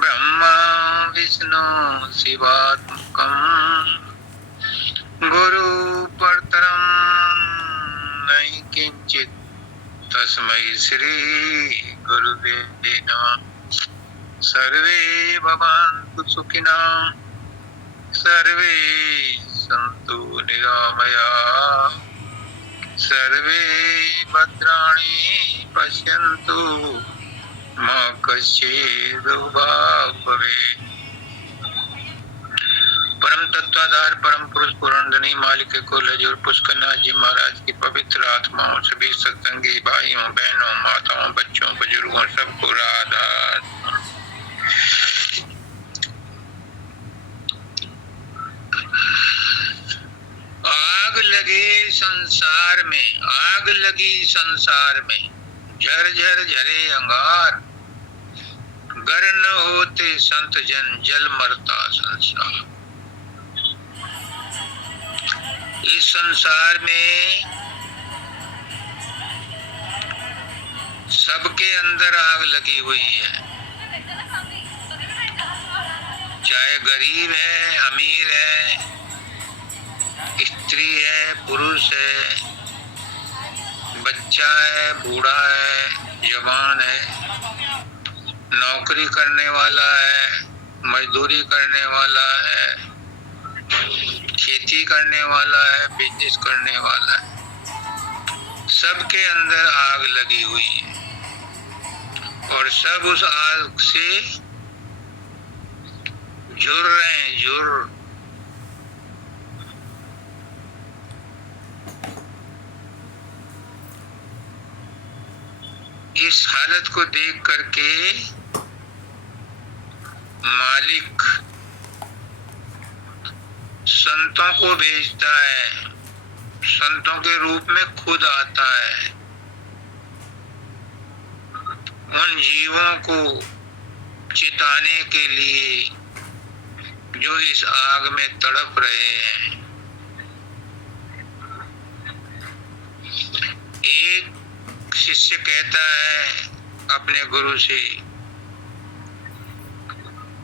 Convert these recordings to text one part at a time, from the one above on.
ब्रह्मा विष्णु शिवात्मकं गुरु परतरं नहि किंचित् तस्मै श्री गुरुवे नमः। सर्वे भवन्तु सुखिनः, सर्वे सन्तु निरामयाः, सर्वे भद्राणि पश्यन्तु मा कश्चित् दुर्भाग् भवेत्। परम तत्वाधार परम पुरुष पुराणधनी मालिक कुल हजूर पुष्करनाथ जी महाराज की पवित्र आत्माओं, सभी सत्संगी भाइयों बहनों माताओं बच्चों बुजुर्गों सबको राधा। आग लगे संसार में, आग लगी संसार में, झर झर झरे अंगार, गर न होते संत जन जल मरता संसार। इस संसार में सबके अंदर आग लगी हुई है, चाहे गरीब है अमीर है, स्त्री है पुरुष है, बच्चा है बूढ़ा है जवान है, नौकरी करने वाला है मजदूरी करने वाला है, खेती करने वाला है बिजनेस करने वाला है, सबके अंदर आग लगी हुई है और सब उस आग से जुड़ रहे हैं। इस हालत को देख करके मालिक संतों को भेजता है, संतों के रूप में खुद आता है, उन जीवों को चिताने के लिए जो इस आग में तड़प रहे हैं। एक शिष्य कहता है अपने गुरु से,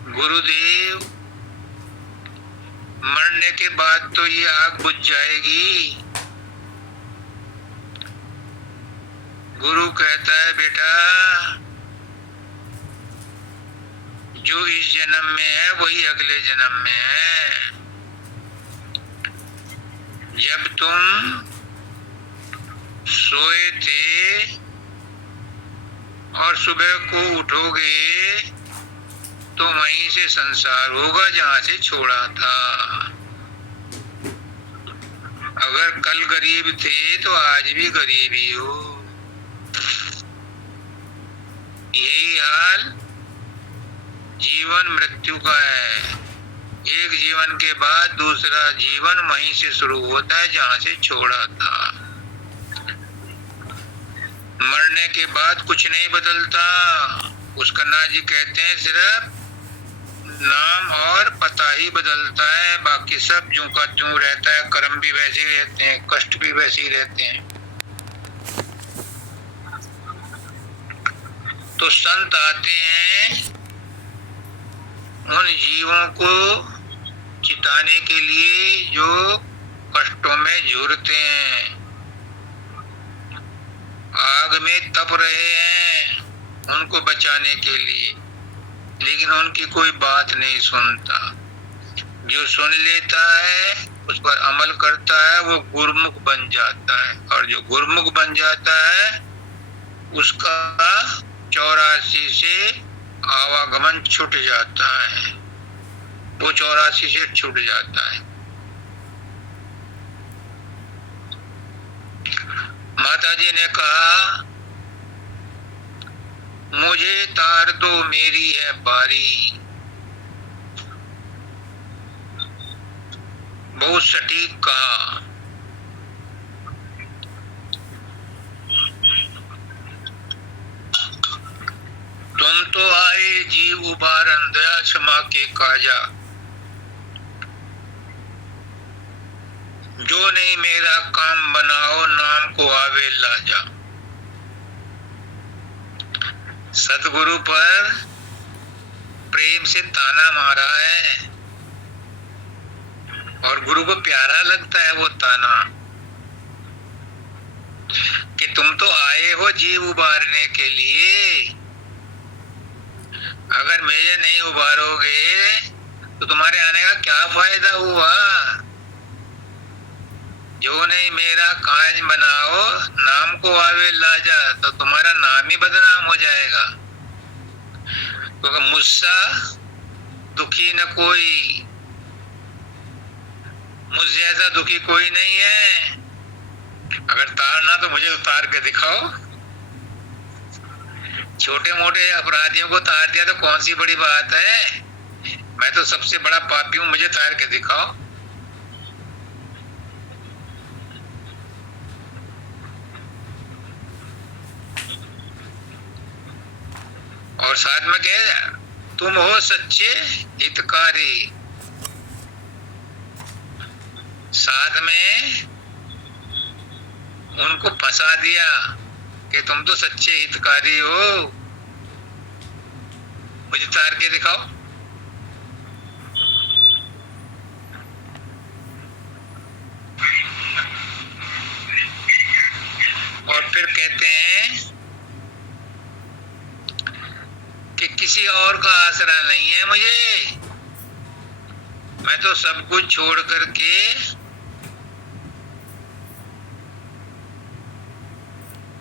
गुरुदेव मरने के बाद तो ये आग बुझ जाएगी। गुरु कहता है बेटा जो इस जन्म में है वही अगले जन्म में है। जब तुम सोए थे और सुबह को उठोगे तो वहीं से संसार होगा जहां से छोड़ा था। अगर कल गरीब थे तो आज भी गरीब ही हो। यही हाल जीवन मृत्यु का है। एक जीवन के बाद दूसरा जीवन वहीं से शुरू होता है जहां से छोड़ा था। मरने के बाद कुछ नहीं बदलता। पुष्करनाथ जी कहते हैं सिर्फ नाम और पता ही बदलता है, बाकी सब ज्यों का त्यों रहता है। कर्म भी वैसे ही रहते हैं, कष्ट भी वैसे ही रहते हैं। तो संत आते हैं उन जीवों को चिताने के लिए जो कष्टों में झूरते हैं, आग में तप रहे हैं, उनको बचाने के लिए। लेकिन उनकी कोई बात नहीं सुनता। जो सुन लेता है उस पर अमल करता है वो गुरुमुख बन जाता है, और जो गुरुमुख बन जाता है उसका 84 से आवागमन छूट जाता है, वो 84 से छूट जाता है। माता जी ने कहा मुझे तार दो मेरी है बारी। बहुत सटीक कहा। तुम तो आए जीव उबारन दया क्षमा के काजा, जो नहीं मेरा काम बनाओ नाम को आवे लाजा। सतगुरु पर प्रेम से ताना मारा है और गुरु को प्यारा लगता है वो ताना कि तुम तो आए हो जीव उबारने के लिए, अगर मुझे नहीं उबारोगे तो तुम्हारे आने का क्या फायदा हुआ। जो नहीं मेरा काज बनाओ नाम को आवे लाजा, तो तुम्हारा नाम ही बदनाम हो जाएगा। क्योंकि मुझसा दुखी न कोई, मुझ जैसा दुखी कोई नहीं है। अगर तारना तो मुझे उतार के दिखाओ। छोटे मोटे अपराधियों को तार दिया तो कौन सी बड़ी बात है। मैं तो सबसे बड़ा पापी हूं, मुझे तार के दिखाओ। और साथ में कह, तुम हो सच्चे हितकारी। साथ में उनको फंसा दिया कि तुम तो सच्चे हितकारी हो, मुझे तार के दिखाओ। और फिर कहते हैं कि किसी और का आसरा नहीं है मुझे, मैं तो सब कुछ छोड़ करके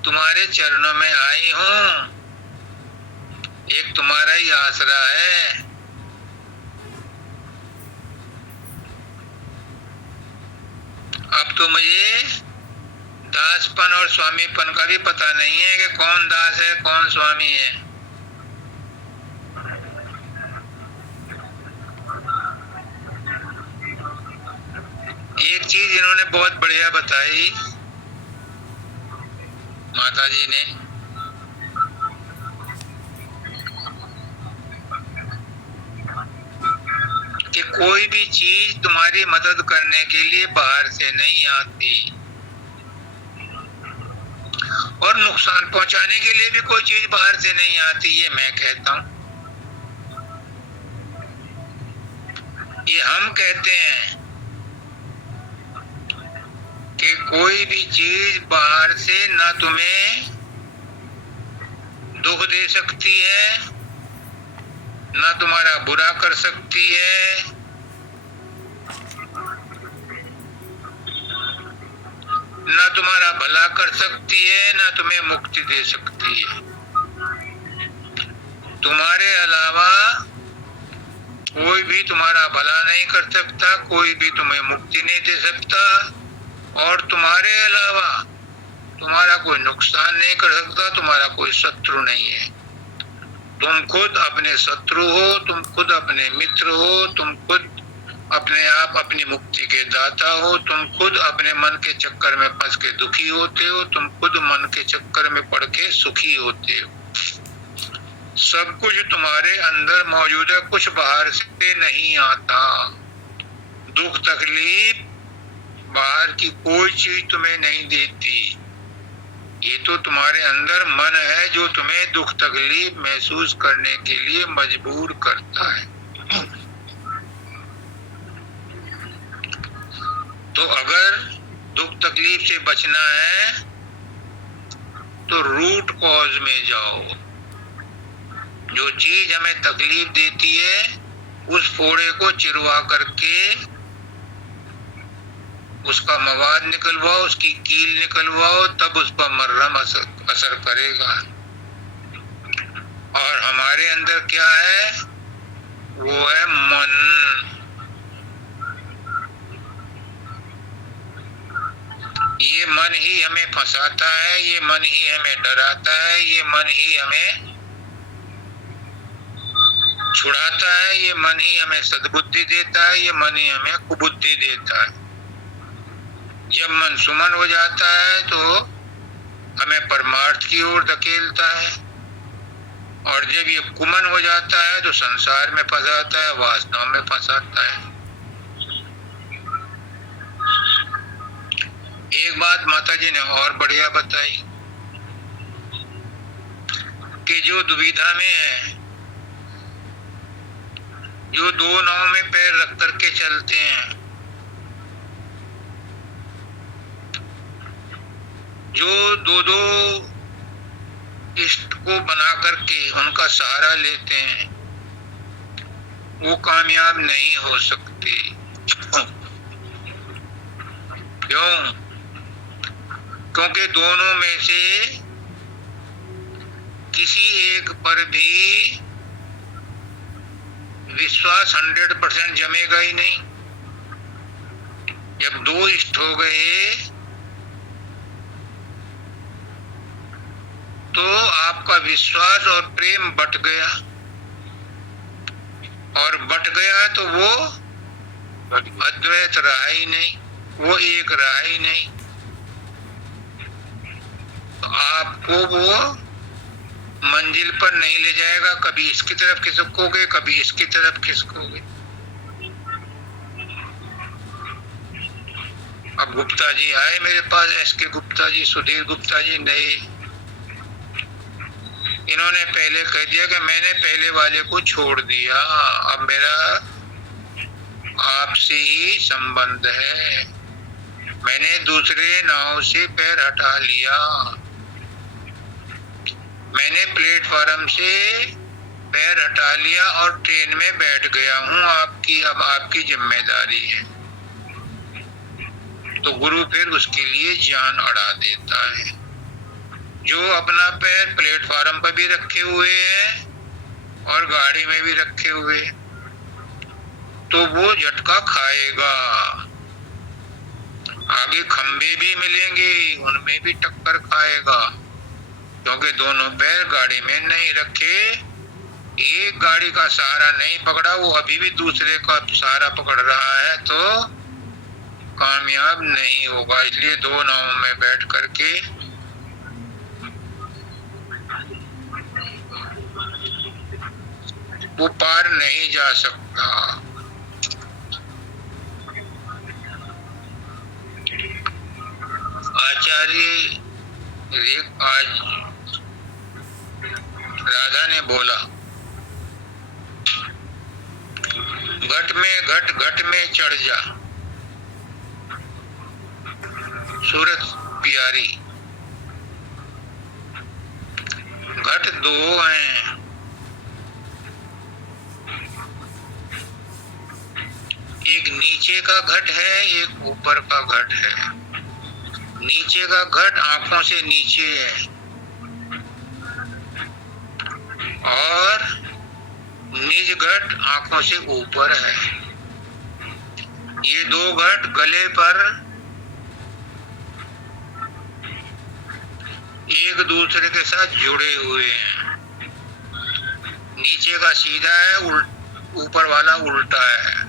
तुम्हारे चरणों में आई हूं। एक तुम्हारा ही आसरा है। अब तो मुझे दासपन और स्वामीपन का भी पता नहीं है कि कौन दास है कौन स्वामी है। एक चीज इन्होंने बहुत बढ़िया बताई माता जी ने, कि कोई भी चीज तुम्हारी मदद करने के लिए बाहर से नहीं आती और नुकसान पहुंचाने के लिए भी कोई चीज बाहर से नहीं आती। ये मैं कहता हूं, ये हम कहते हैं कि कोई भी चीज बाहर से ना तुम्हें दुख दे सकती है, ना तुम्हारा बुरा कर सकती है, ना तुम्हारा भला कर सकती है, ना तुम्हें मुक्ति दे सकती है। तुम्हारे अलावा कोई भी तुम्हारा भला नहीं कर सकता, कोई भी तुम्हें मुक्ति नहीं दे सकता, और तुम्हारे अलावा तुम्हारा कोई नुकसान नहीं कर सकता। तुम्हारा कोई शत्रु नहीं है। तुम खुद अपने शत्रु हो, तुम खुद अपने मित्र हो, तुम खुद अपने आप अपनी मुक्ति के दाता हो, तुम खुद अपने मन के चक्कर में फंस के दुखी होते हो, तुम खुद मन के चक्कर में पड़ के सुखी होते हो। सब कुछ तुम्हारे अंदर मौजूद है, कुछ बाहर से नहीं आता। दुख तकलीफ बाहर की कोई चीज तुम्हें नहीं देती। ये तो तुम्हारे अंदर मन है जो तुम्हें दुख तकलीफ महसूस करने के लिए मजबूर करता है। तो अगर दुख तकलीफ से बचना है तो रूट कॉज में जाओ। जो चीज हमें तकलीफ देती है उस फोड़े को चिरवा करके उसका मवाद निकलवाओ, उसकी कील निकलवाओ, तब उस पर मरहम असर करेगा। और हमारे अंदर क्या है? वो है मन। ये मन ही हमें फंसाता है, ये मन ही हमें डराता है, ये मन ही हमें छुड़ाता है, ये मन ही हमें सद्बुद्धि देता है, ये मन ही हमें कुबुद्धि देता है। जब मन सुमन हो जाता है तो हमें परमार्थ की ओर धकेलता है, और जब ये कुमन हो जाता है तो संसार में फंसाता है, वासनाओं में फंसाता है। एक बात माता जी ने और बढ़िया बताई कि जो दुविधा में है जो दो नाव में पैर रख करके चलते हैं, जो दो दो इष्ट को बना करके उनका सहारा लेते हैं, वो कामयाब नहीं हो सकते। क्यों? क्योंकि दोनों में से किसी एक पर भी विश्वास 100% जमेगा ही नहीं। जब दो इष्ट हो गए तो आपका विश्वास और प्रेम बट गया, और बट गया तो वो अद्वैत रहा ही नहीं, वो एक रहा ही नहीं। तो आपको वो मंजिल पर नहीं ले जाएगा, कभी इसकी तरफ खिसकोगे, कभी इसकी तरफ खिसकोगे। अब गुप्ता जी आए मेरे पास, एसके गुप्ता जी, सुधीर गुप्ता जी नए, इन्होंने पहले कह दिया कि मैंने पहले वाले को छोड़ दिया, अब मेरा आपसे ही संबंध है, मैंने दूसरे नाव से पैर हटा लिया, मैंने प्लेटफॉर्म से पैर हटा लिया और ट्रेन में बैठ गया हूँ, आपकी अब आपकी जिम्मेदारी है। तो गुरु फिर उसके लिए जान अड़ा देता है। जो अपना पैर प्लेटफॉर्म पर भी रखे हुए है और गाड़ी में भी रखे हुए, तो वो झटका खाएगा। आगे खंबे भी मिलेंगे, उनमें भी टक्कर खाएगा, क्योंकि दोनों पैर गाड़ी में नहीं रखे, एक गाड़ी का सहारा नहीं पकड़ा, वो अभी भी दूसरे का सहारा पकड़ रहा है, तो कामयाब नहीं होगा। इसलिए दो नाव में बैठ करके वो पार नहीं जा सकता। आचार्य आज राधा ने बोला, घट में घट घट में चढ़ जा, सूरत प्यारी। घट दो हैं, एक नीचे का घट है, एक ऊपर का घट है। नीचे का घट आंखों से नीचे है और निज घट आंखों से ऊपर है। ये दो घट गले पर एक दूसरे के साथ जुड़े हुए हैं। नीचे का सीधा है, ऊपर वाला उल्टा है।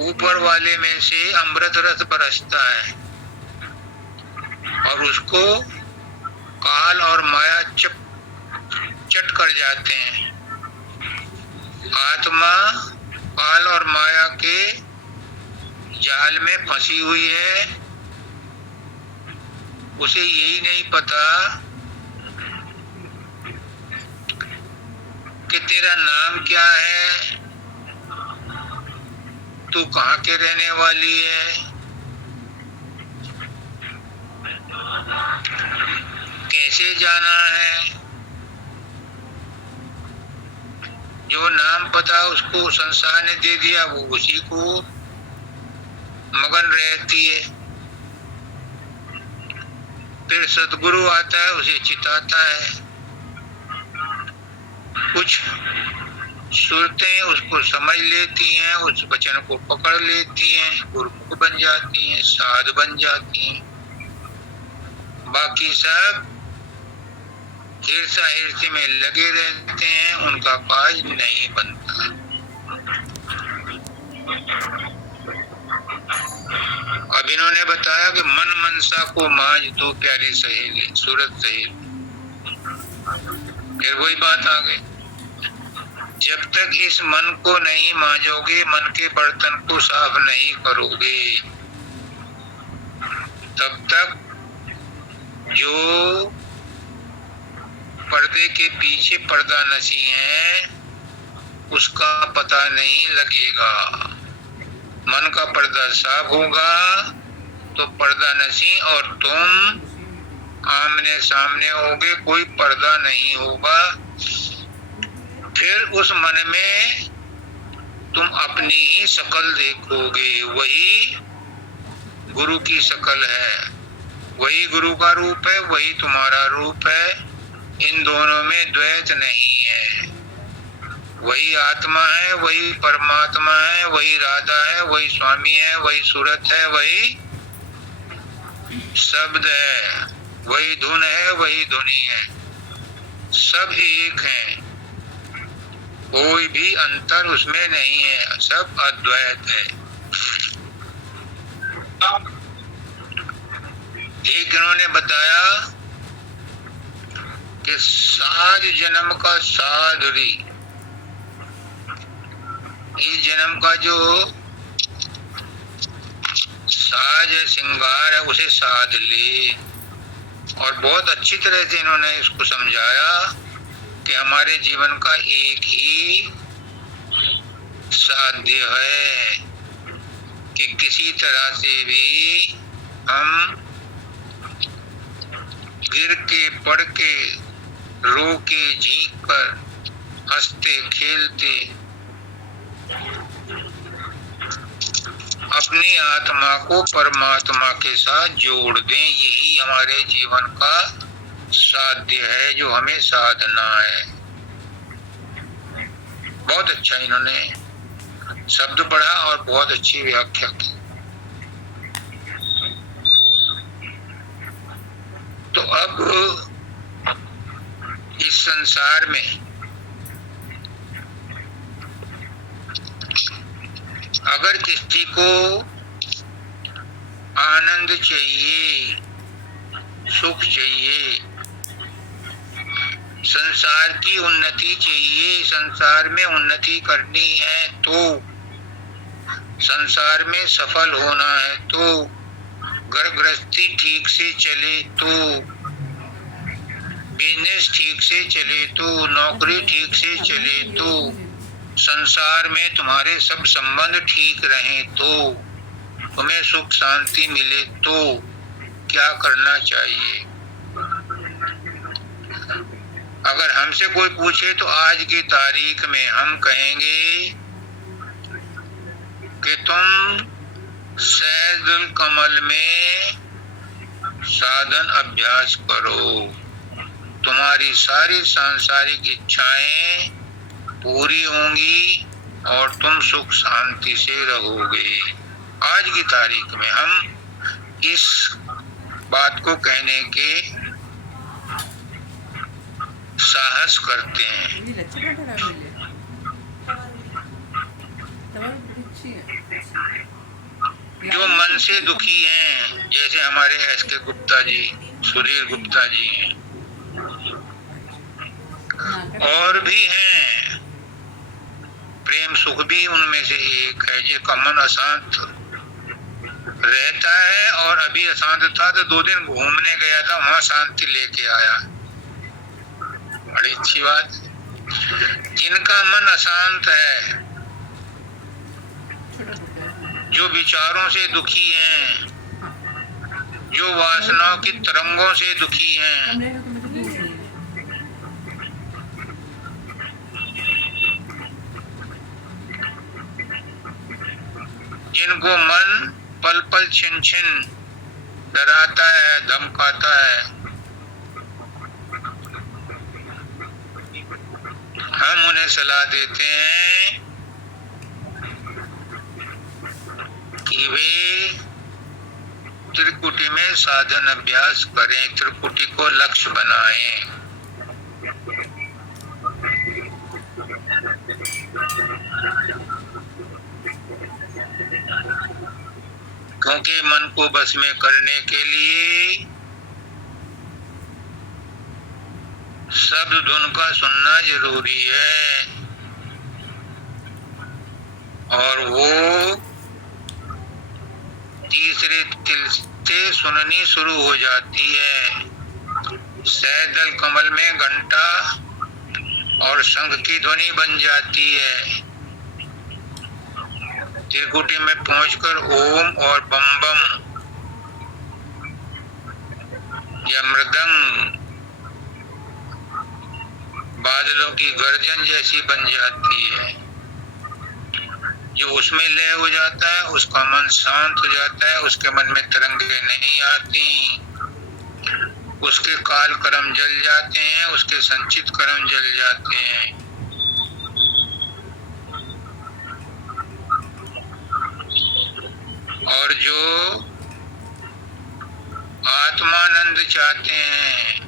ऊपर वाले में से अमृत रस बरसता है और उसको काल और माया चट कर जाते हैं। आत्मा काल और माया के जाल में फंसी हुई है, उसे यही नहीं पता कि तेरा नाम क्या है, तू कहाँ के रहने वाली है, कैसे जाना है। जो नाम पता उसको संसार ने दे दिया, वो उसी को मगन रहती है। फिर सदगुरु आता है, उसे चिताता है। कुछ सुरतें उसको समझ लेती हैं, उस वचन को पकड़ लेती हैं, गुरुमुख बन जाती हैं, साध बन जाती हैं। बाकी सब ईर्षा ईर्ष्या में लगे रहते हैं, उनका काज नहीं बनता। अब इन्होंने बताया कि मन मनसा को मांझ दो प्यारी सहेली, सूरत सहेली। फिर वही बात आ गई, जब तक इस मन को नहीं मांजोगे, मन के बर्तन को साफ नहीं करोगे, तब तक जो पर्दे के पीछे पर्दा नशी हैं, उसका पता नहीं लगेगा। मन का पर्दा साफ होगा तो पर्दा नशी और तुम आमने सामने होगे, कोई पर्दा नहीं होगा। फिर उस मन में तुम अपनी ही शक्ल देखोगे, वही गुरु की शक्ल है, वही गुरु का रूप है, वही तुम्हारा रूप है। इन दोनों में द्वैत नहीं है। वही आत्मा है, वही परमात्मा है, वही राधा है, वही स्वामी है, वही सूरत है, वही शब्द है, वही धुन है, वही धुनी है। सब एक हैं, कोई भी अंतर उसमें नहीं है, सब अद्वैत है। एक इन्होंने बताया कि सात जन्म का साधुरी, इस जन्म का जो साज है, श्रृंगार है, उसे साध ले। और बहुत अच्छी तरह से इन्होंने इसको समझाया कि हमारे जीवन का एक ही साध्य है कि किसी तरह से भी हम गिर के, पड़ के, रो के, झींक कर, हंसते खेलते अपनी आत्मा को परमात्मा के साथ जोड़ दें। यही हमारे जीवन का साध्य है जो हमें साधना है। बहुत अच्छा इन्होंने शब्द पढ़ा और बहुत अच्छी व्याख्या की। तो अब इस संसार में अगर किसी को आनंद चाहिए, सुख चाहिए, संसार की उन्नति चाहिए, संसार में उन्नति करनी है, तो संसार में सफल होना है, तो घर गृहस्थी ठीक से चले, तो बिजनेस ठीक से चले, तो नौकरी ठीक से चले, तो संसार में तुम्हारे सब संबंध ठीक रहें, तो तुम्हें सुख शांति मिले, तो क्या करना चाहिए? अगर हमसे कोई पूछे तो आज की तारीख में हम कहेंगे कि तुम सैदुल कमल में साधन अभ्यास करो, तुम्हारी सारी सांसारिक इच्छाएं पूरी होंगी और तुम सुख शांति से रहोगे। आज की तारीख में हम इस बात को कहने के साहस करते हैं। जो मन से दुखी हैं, जैसे हमारे एस.के. गुप्ता जी, सुधीर गुप्ता जी हैं, और भी हैं, प्रेम सुख भी उनमें से एक है, जिसका मन अशांत रहता है। और अभी अशांत था तो 2 दिन घूमने गया था, वहां शांति लेके आया। बड़ी अच्छी बात। जिनका मन अशांत है, जो विचारों से दुखी हैं, जो वासनाओं की तरंगों से दुखी हैं, जिनको मन पल पल छिन छिन डराता है, धमकाता है, हम उन्हें सलाह देते हैं कि वे त्रिकुटी में साधन अभ्यास करें, त्रिकुटी को लक्ष्य बनाएं। क्योंकि मन को बस में करने के लिए शब्द धुन का सुनना जरूरी है, और वो तीसरे तिल से सुननी शुरू हो जाती है। सैदल कमल में घंटा और शंख की ध्वनि बन जाती है। त्रिकुटी में पहुंचकर ओम और बम बम या मृदंग बादलों की गर्जन जैसी बन जाती है। जो उसमें लय हो जाता है उसका मन शांत हो जाता है, उसके मन में तरंगे नहीं आती, उसके काल कर्म जल जाते हैं, उसके संचित कर्म जल जाते हैं। और जो आत्मानंद चाहते हैं,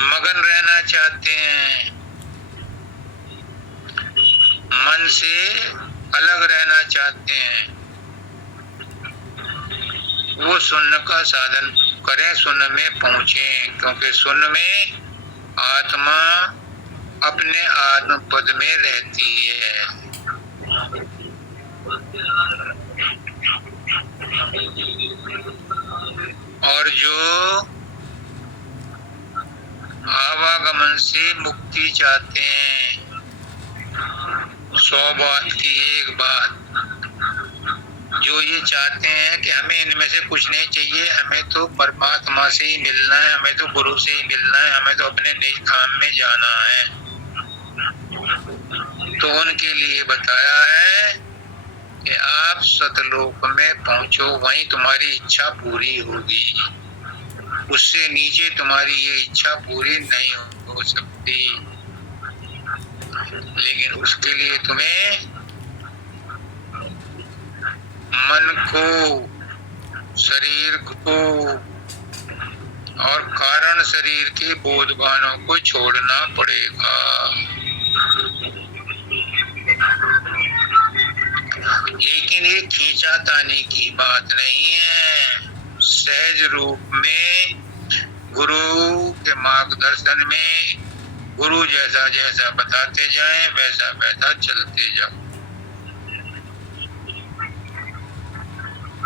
मगन रहना चाहते हैं, मन से अलग रहना चाहते हैं, वो शून्य का साधन करें, शून्य में पहुंचे। क्योंकि शून्य में आत्मा अपने आत्म पद में रहती है। और जो आवागमन से मुक्ति चाहते हैं, 100 बात की एक बात, जो ये चाहते हैं कि हमें इनमें से कुछ नहीं चाहिए, हमें तो परमात्मा से ही मिलना है, हमें तो गुरु से ही मिलना है, हमें तो अपने निज धाम में जाना है, तो उनके लिए बताया है कि आप सतलोक में पहुंचो, वहीं तुम्हारी इच्छा पूरी होगी। उससे नीचे तुम्हारी ये इच्छा पूरी नहीं हो सकती। लेकिन उसके लिए तुम्हें मन को, शरीर को और कारण शरीर के बोधभानों को छोड़ना पड़ेगा। लेकिन ये खींचातानी की बात नहीं है। सहज रूप में गुरु के मार्गदर्शन में गुरु जैसा जैसा बताते जाएं वैसा वैसा चलते जाओ।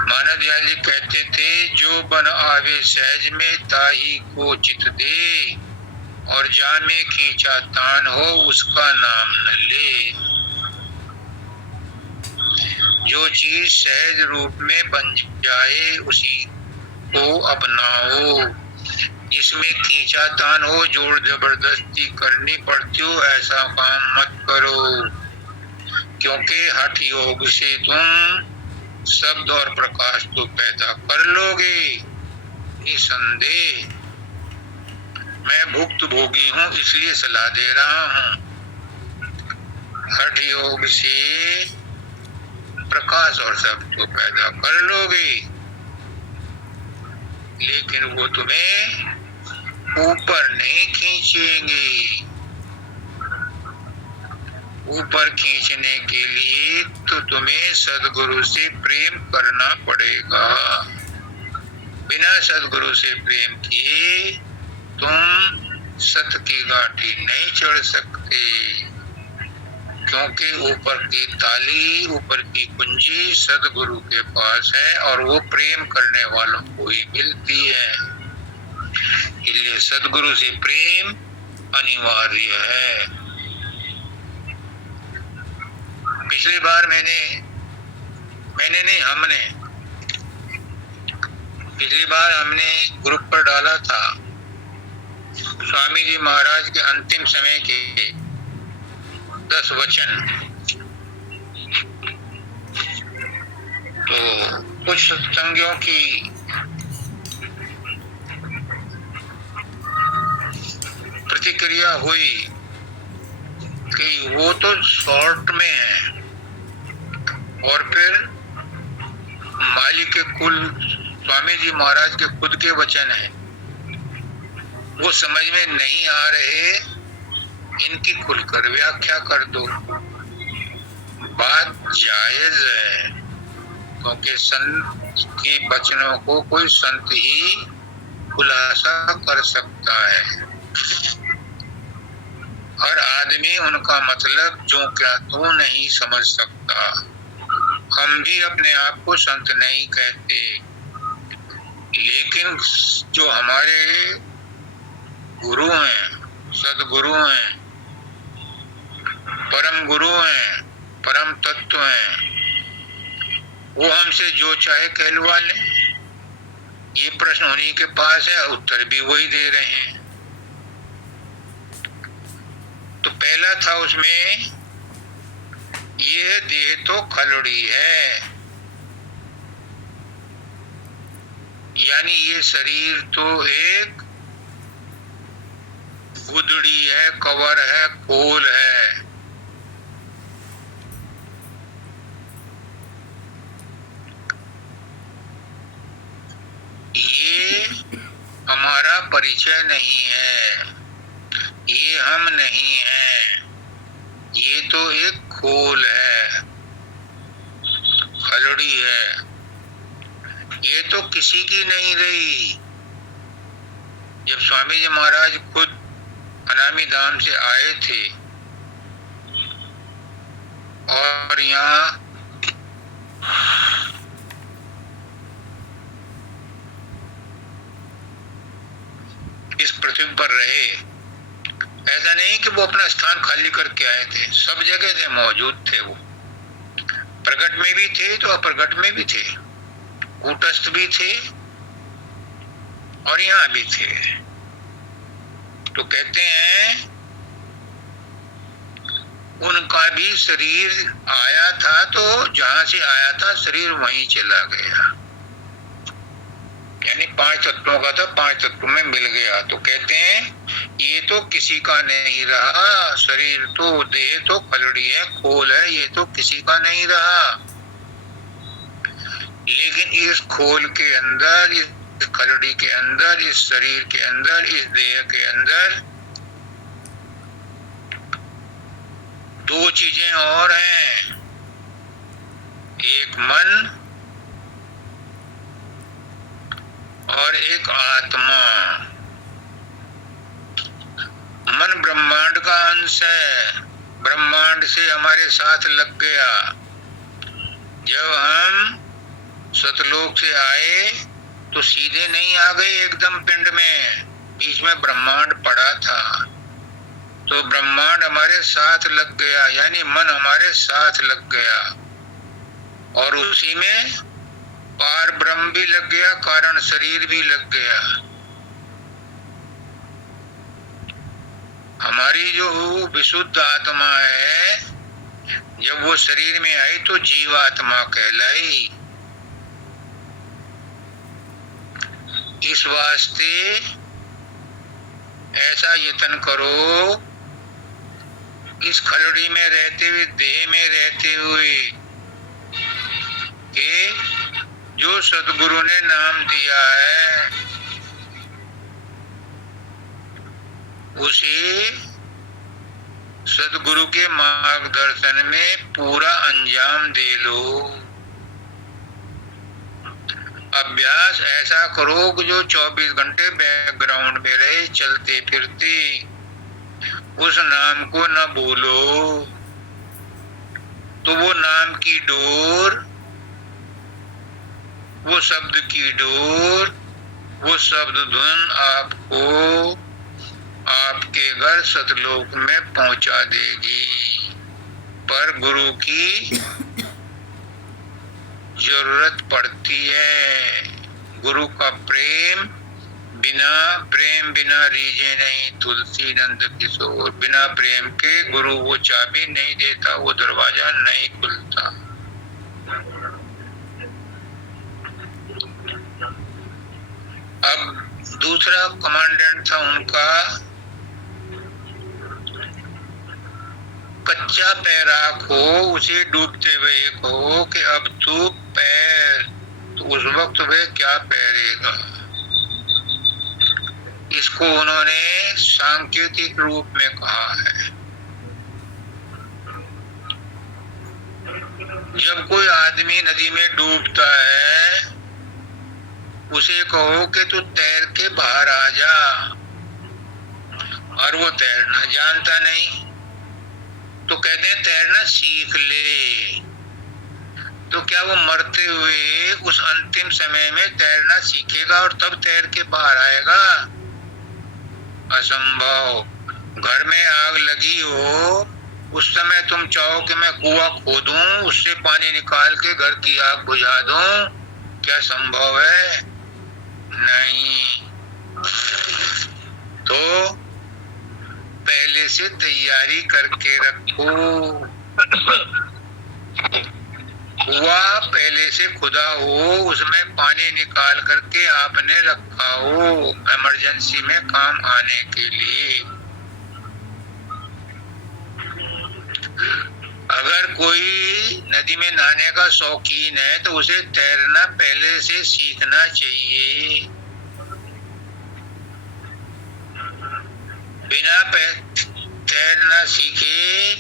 मानव दयाल जी कहते थे, जो बन आवे सहज में ताही को चित दे, और जामे खींचा तान हो उसका नाम न ले। जो चीज सहज रूप में बन जाए उसी को अपनाओ। जिसमें खींचा तान हो, जोर जबरदस्ती करनी पड़ती हो, ऐसा काम मत करो। क्योंकि हठ योग से तुम शब्द और प्रकाश तो पैदा कर लोगे, निसंदेह। मैं भुक्त भोगी हूँ इसलिए सलाह दे रहा हूँ। हठ योग से प्रकाश और शब्द तो पैदा कर लोगे, लेकिन वो तुम्हें ऊपर नहीं खींचेंगे। ऊपर खींचने के लिए तो तुम्हें सद्गुरु से प्रेम करना पड़ेगा। बिना सद्गुरु से प्रेम किए तुम सत की गांठी नहीं चढ़ सकते। क्योंकि ऊपर की ताली, ऊपर की कुंजी सद्गुरु के पास है और वो प्रेम करने वालों को ही मिलती है। इसलिए सद्गुरु से प्रेम अनिवार्य है। पिछली बार पिछली बार हमने ग्रुप पर डाला था स्वामी जी महाराज के अंतिम समय के 10 वचन। तो कुछ सत्संगियों की प्रतिक्रिया हुई कि वो तो शॉर्ट में है, और फिर माली के कुल स्वामी जी महाराज के खुद के वचन है, वो समझ में नहीं आ रहे, इनकी खुलकर व्याख्या कर दो। बात जायज है, क्योंकि संत के वचनों को कोई संत ही खुलासा कर सकता है। हर आदमी उनका मतलब जो क्या तो नहीं समझ सकता। हम भी अपने आप को संत नहीं कहते, लेकिन जो हमारे गुरु हैं, सदगुरु हैं, परम गुरु हैं, परम तत्व हैं, वो हमसे जो चाहे कहलवा लें। ये प्रश्न उन्हीं के पास है, उत्तर भी वही दे रहे हैं। तो पहला था उसमें, ये देह तो खलड़ी है, यानी ये शरीर तो एक गुदड़ी है, कवर है, खोल है। ये हमारा परिचय नहीं है, ये हम नहीं हैं, ये तो एक खोल है, खलड़ी है, ये तो किसी की नहीं रही। जब स्वामी जी महाराज खुद अनामी धाम से आए थे और यहाँ इस पृथ्वी पर रहे, ऐसा नहीं कि वो अपना स्थान खाली करके आए थे, सब जगह थे, मौजूद थे। वो प्रकट में भी थे तो अप्रकट में भी थे, कूटस्थ भी थे और यहाँ भी थे। तो कहते हैं उनका भी शरीर आया था, तो जहां से आया था शरीर वहीं चला गया, यानी 5 तत्वों का था, 5 तत्वों में मिल गया। तो कहते हैं ये तो किसी का नहीं रहा, शरीर तो, देह तो खलड़ी है, खोल है, ये तो किसी का नहीं रहा। लेकिन इस खोल के अंदर, इस खलड़ी के अंदर, इस शरीर के अंदर, इस देह के अंदर 2 चीजें और हैं, एक मन और एक आत्मा। मन ब्रह्मांड का अंश है, ब्रह्मांड से हमारे साथ लग गया। जब हम सतलोक से आए तो सीधे नहीं आ गए एकदम पिंड में, बीच में ब्रह्मांड पड़ा था, तो ब्रह्मांड हमारे साथ लग गया, यानी मन हमारे साथ लग गया, और उसी में पार ब्रह्म भी लग गया, कारण शरीर भी लग गया। हमारी जो विशुद्ध आत्मा है, जब वो शरीर में आई तो जीवात्मा कहलाई। इस वास्ते ऐसा यत्न करो, इस खलड़ी में रहते हुए, देह में रहते हुए, कि जो सदगुरु ने नाम दिया है उसे सदगुरु के मार्गदर्शन में पूरा अंजाम दे लो। अभ्यास ऐसा करो कि जो 24 घंटे बैकग्राउंड में रहे, चलते फिरते, उस नाम को न भूलो। तो वो नाम की डोर, वो शब्द की डोर, वो शब्द धुन आपको आपके घर सतलोक में पहुंचा देगी। पर गुरु की जरूरत पड़ती है। गुरु का प्रेम बिना रीझे नहीं, तुलसी नंद किशोर। बिना प्रेम के गुरु वो चाबी नहीं देता, वो दरवाजा नहीं खुलता। अब दूसरा कमांडेंट था उनका, कच्चा पैराक हो, उसे डूबते हुए कहो कि अब तू पैर, तो उस वक्त वह क्या पैरेगा। इसको उन्होंने सांकेतिक रूप में कहा है। जब कोई आदमी नदी में डूबता है, उसे कहो कि तू तैर के बाहर आ जा, और वो तैरना जानता नहीं, तो कहते हैं तैरना सीख ले। तो क्या वो मरते हुए उस अंतिम समय में तैरना सीखेगा और तब तैर के बाहर आएगा? असंभव। घर में आग लगी हो, उस समय तुम चाहो कि मैं कुआं खोदूं, उससे पानी निकाल के घर की आग बुझा दूं, क्या संभव है? नहीं। तो पहले से तैयारी करके रखो। कुआं पहले से खुदा हो, उसमें पानी निकाल करके आपने रखा हो इमरजेंसी में काम आने के लिए। अगर कोई नदी में नहाने का शौकीन है तो उसे तैरना पहले से सीखना चाहिए। बिना तैरना सीखे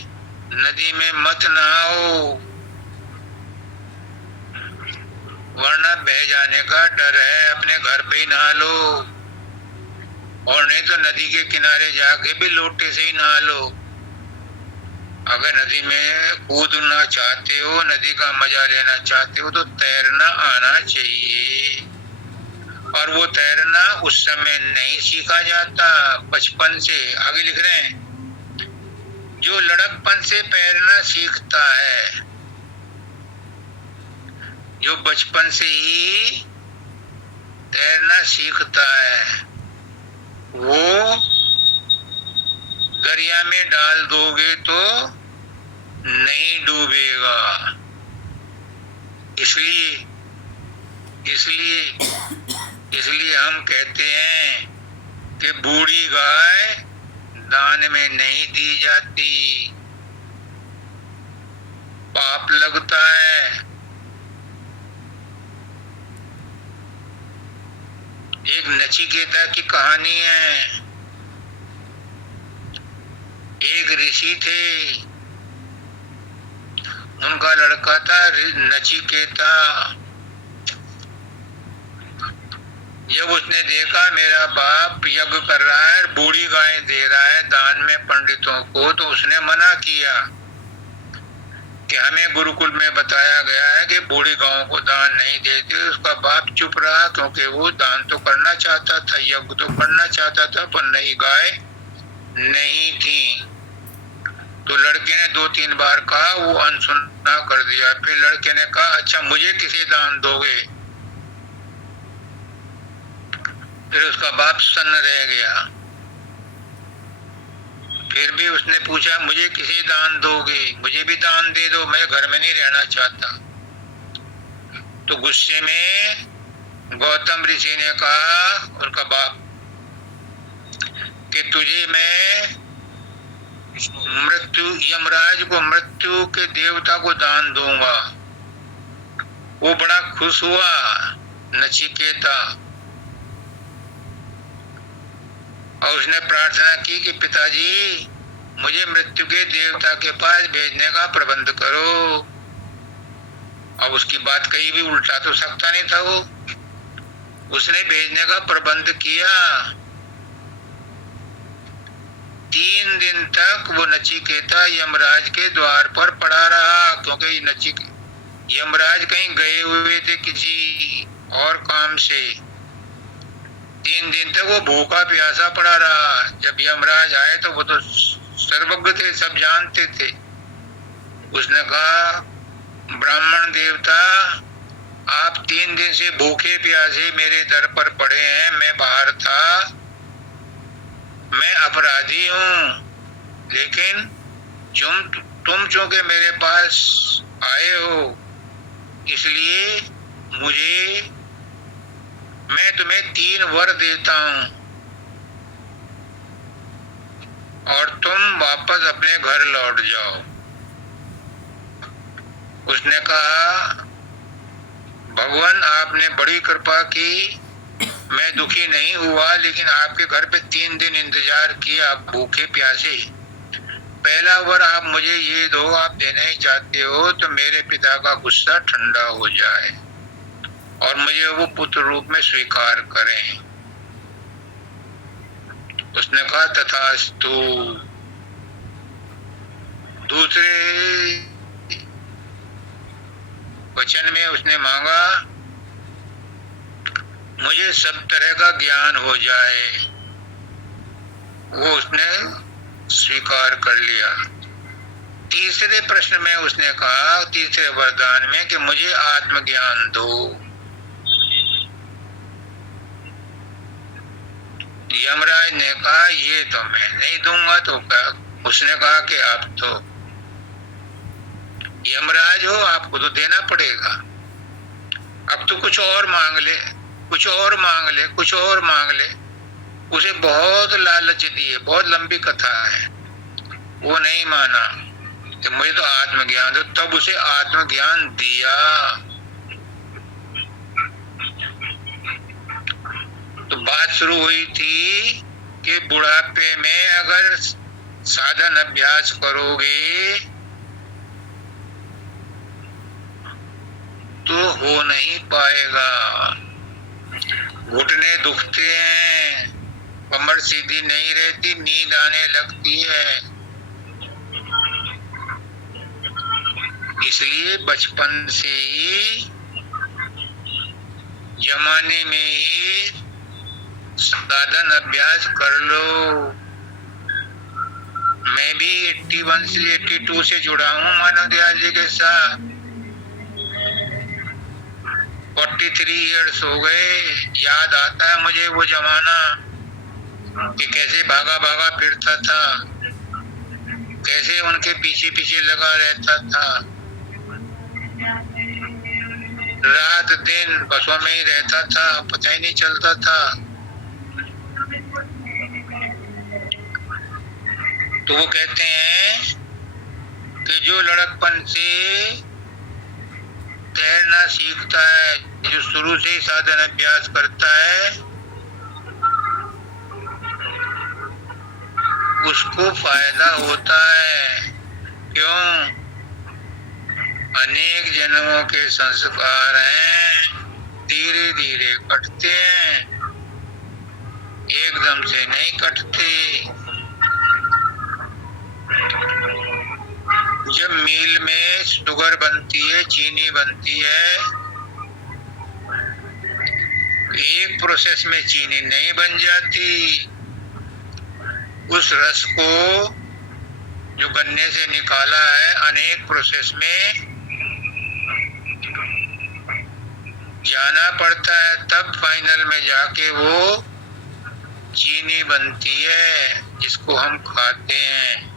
नदी में मत नहाओ, वरना बह जाने का डर है। अपने घर पे ही नहा लो, और नहीं तो नदी के किनारे जाके भी लोटे से ही नहा लो। अगर नदी में कूदना चाहते हो, नदी का मजा लेना चाहते हो, तो तैरना आना चाहिए। और वो तैरना उस समय नहीं सीखा जाता, बचपन से। आगे लिख रहे हैं, जो लड़कपन से तैरना सीखता है, जो बचपन से ही तैरना सीखता है, वो दरिया में डाल दोगे तो नहीं डूबेगा। इसलिए इसलिए इसलिए हम कहते हैं कि बूढ़ी गाय दान में नहीं दी जाती, पाप लगता है। एक नचिकेता की कहानी है। एक ऋषि थे, उनका लड़का था नचिकेता। जब उसने देखा मेरा बाप यज्ञ कर रहा है, बूढ़ी गाय दे रहा है दान में पंडितों को, तो उसने मना किया कि हमें गुरुकुल में बताया गया है कि बूढ़ी गायों को दान नहीं देते। उसका बाप चुप रहा, क्योंकि वो दान तो करना चाहता था, यज्ञ तो करना चाहता था, पर नई गाय नहीं थी। तो लड़के ने 2-3 बार कहा, वो अनसुना कर दिया। फिर लड़के ने कहा, अच्छा मुझे किसे दान दोगे? फिर उसका बाप सन्न रह गया। फिर भी उसने पूछा, मुझे किसे दान दोगे? मुझे भी दान दे दो, मैं घर में नहीं रहना चाहता। तो गुस्से में गौतम ऋषि ने कहा, उनका बाप, कि तुझे मैं मृत्यु, यमराज को, मृत्यु के देवता को दान दूंगा। वो बड़ा खुश हुआ नचिकेता, और उसने प्रार्थना की कि पिताजी मुझे मृत्यु के देवता के पास भेजने का प्रबंध करो। अब उसकी बात कहीं भी उल्टा तो सकता नहीं था वो। उसने भेजने का प्रबंध किया। 3 दिन तक वो नचिकेता यमराज के द्वार पर पड़ा रहा, क्योंकि यमराज कहीं गए हुए थे किसी और काम से। 3 दिन तक वो भूखा प्यासा पड़ा रहा। जब यमराज आए तो वो तो सर्वज्ञ थे, सब जानते थे। उसने कहा, ब्राह्मण देवता, आप 3 दिन से भूखे प्यासे मेरे दर पर पड़े हैं। मैं बाहर था, मैं अपराधी हूँ, लेकिन तुम चूंकि मेरे पास आए हो, इसलिए मैं तुम्हें 3 वर देता हूँ, और तुम वापस अपने घर लौट जाओ। उसने कहा, भगवान आपने बड़ी कृपा की, मैं दुखी नहीं हुआ, लेकिन आपके घर पे 3 दिन इंतजार किया भूखे प्यासे। पहला वर आप मुझे ये दो, आप देना ही चाहते हो तो मेरे पिता का गुस्सा ठंडा हो जाए और मुझे वो पुत्र रूप में स्वीकार करें। उसने कहा, तथास्तु। दूसरे वचन में उसने मांगा, मुझे सब तरह का ज्ञान हो जाए, वो उसने स्वीकार कर लिया। तीसरे प्रश्न में उसने कहा, तीसरे वरदान में, कि मुझे आत्मज्ञान दो। यमराज ने कहा ये तो मैं नहीं दूंगा। तो क्या? उसने कहा कि आप तो यमराज हो, आपको तो देना पड़ेगा। अब तो कुछ और मांग ले, कुछ और मांग ले, कुछ और मांग ले। उसे बहुत लालच दिए, बहुत लंबी कथा है। वो नहीं माना कि मुझे तो आत्मज्ञान दो। तब उसे आत्मज्ञान दिया। तो बात शुरू हुई थी कि बुढ़ापे में अगर साधन अभ्यास करोगे तो हो नहीं पाएगा। घुटने दुखते हैं, कमर सीधी नहीं रहती, नींद आने लगती है। इसलिए बचपन से ही, जमाने में ही साधन अभ्यास कर लो। मैं भी 81 से 82 से जुड़ा हूँ मानव दयाल जी के साथ। 43 इयर्स हो गए। याद आता है मुझे वो जमाना कि कैसे भागा भागा फिरता था, कैसे उनके पीछे पीछे लगा रहता था। रात दिन बसों में ही रहता था, पता ही नहीं चलता था। तो वो कहते हैं कि जो लड़कपन से तैरना सीखता है, जो शुरू से ही साधन अभ्यास करता है, उसको फायदा होता है। क्यों? अनेक जन्मों के संस्कार हैं, धीरे धीरे कटते हैं, एकदम से नहीं कटते। जब मील में शुगर बनती है, चीनी बनती है, एक प्रोसेस में चीनी नहीं बन जाती। उस रस को जो गन्ने से निकाला है, अनेक प्रोसेस में जाना पड़ता है, तब फाइनल में जाके वो चीनी बनती है, जिसको हम खाते हैं।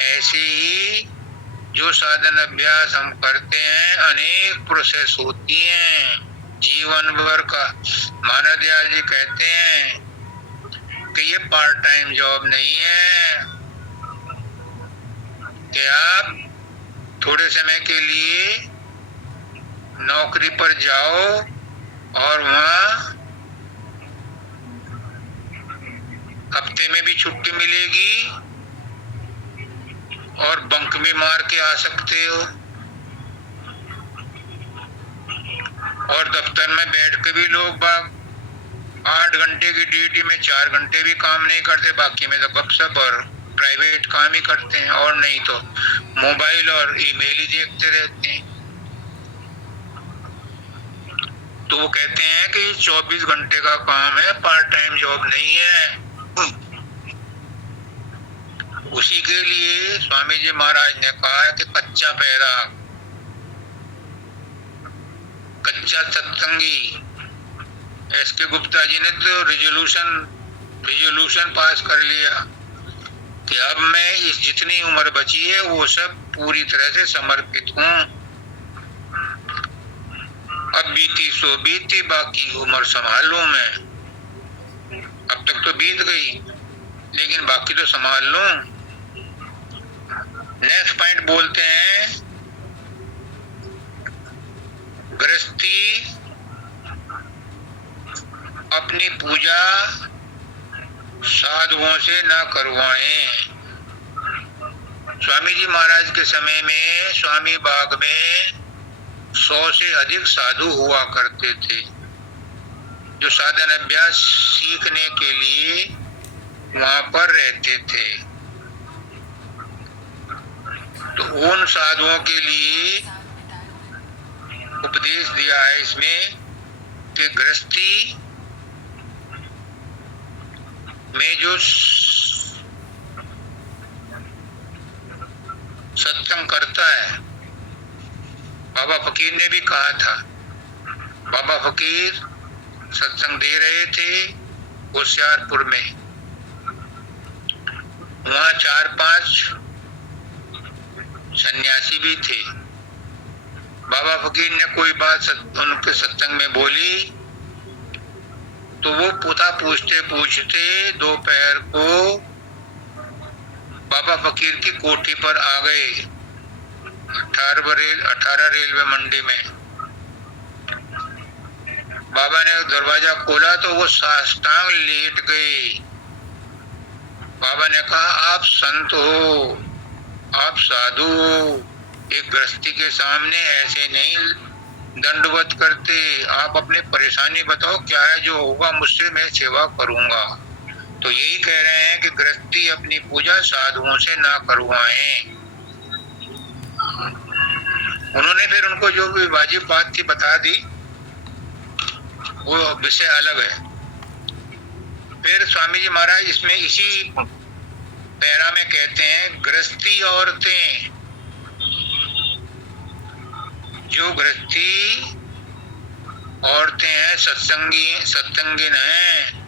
ऐसे ही जो साधन अभ्यास हम करते हैं, अनेक प्रोसेस होती हैं जीवन भर का। मानव दयाल जी कहते हैं कि ये पार्ट टाइम जॉब नहीं है कि आप थोड़े समय के लिए नौकरी पर जाओ और वहां हफ्ते में भी छुट्टी मिलेगी और बंक भी मार के आ सकते हो, और दफ्तर में बैठ के भी लोग बाग 8 घंटे की ड्यूटी में 4 घंटे भी काम नहीं करते, बाकी में तो गपशप और प्राइवेट काम ही करते हैं, और नहीं तो मोबाइल और ईमेल ही देखते रहते हैं। तो वो कहते हैं कि 24 घंटे का काम है, पार्ट टाइम जॉब नहीं है। उसी के लिए स्वामी जी महाराज ने कहा है कि कच्चा पैरा, कच्चा सत्संगी। एस.के. गुप्ता जी ने तो रिजोल्यूशन पास कर लिया कि अब मैं इस जितनी उम्र बची है वो सब पूरी तरह से समर्पित हूँ। अब बीती सो बीती, बाकी उम्र संभाल लूं मैं। अब तक तो बीत गई, लेकिन बाकी तो संभाल लूं। नेक्स्ट पॉइंट बोलते हैं, गृहस्थी अपनी पूजा साधुओं से न करवाएं। स्वामी जी महाराज के समय में स्वामी बाग में 100 से अधिक साधु हुआ करते थे, जो साधन अभ्यास सीखने के लिए वहां पर रहते थे। तो उन साधुओं के लिए उपदेश दिया है इसमें कि गृहस्थी में जो सत्संग करता है, बाबा फकीर ने भी कहा था, बाबा फकीर सत्संग दे रहे थे होशियारपुर में। वहाँ 4-5 सन्यासी भी थे। बाबा फकीर ने कोई बात उनके सत्संग में बोली तो वो पूछते पूछते दोपहर को बाबा फकीर की कोठी पर आ गए, 18 रेलवे मंडी में। बाबा ने दरवाजा खोला तो वो साष्टांग लेट गए। बाबा ने कहा, आप संत हो, आप साधु हो, एक गृहस्थी के सामने ऐसे नहीं दंडवत करते। आप अपनी परेशानी बताओ, क्या है जो होगा मुझसे, मैं सेवा करूंगा। तो यही कह रहे हैं कि गृहस्थी अपनी पूजा साधुओं से ना करवाएं। उन्होंने फिर उनको जो भी वाजिब बात थी बता दी, वो विषय अलग है। फिर स्वामी जी महाराज इसमें इसी पैरा में कहते हैं, गृहस्थी औरतें, जो गृहस्थी औरतें हैं, सत्संगिन हैं,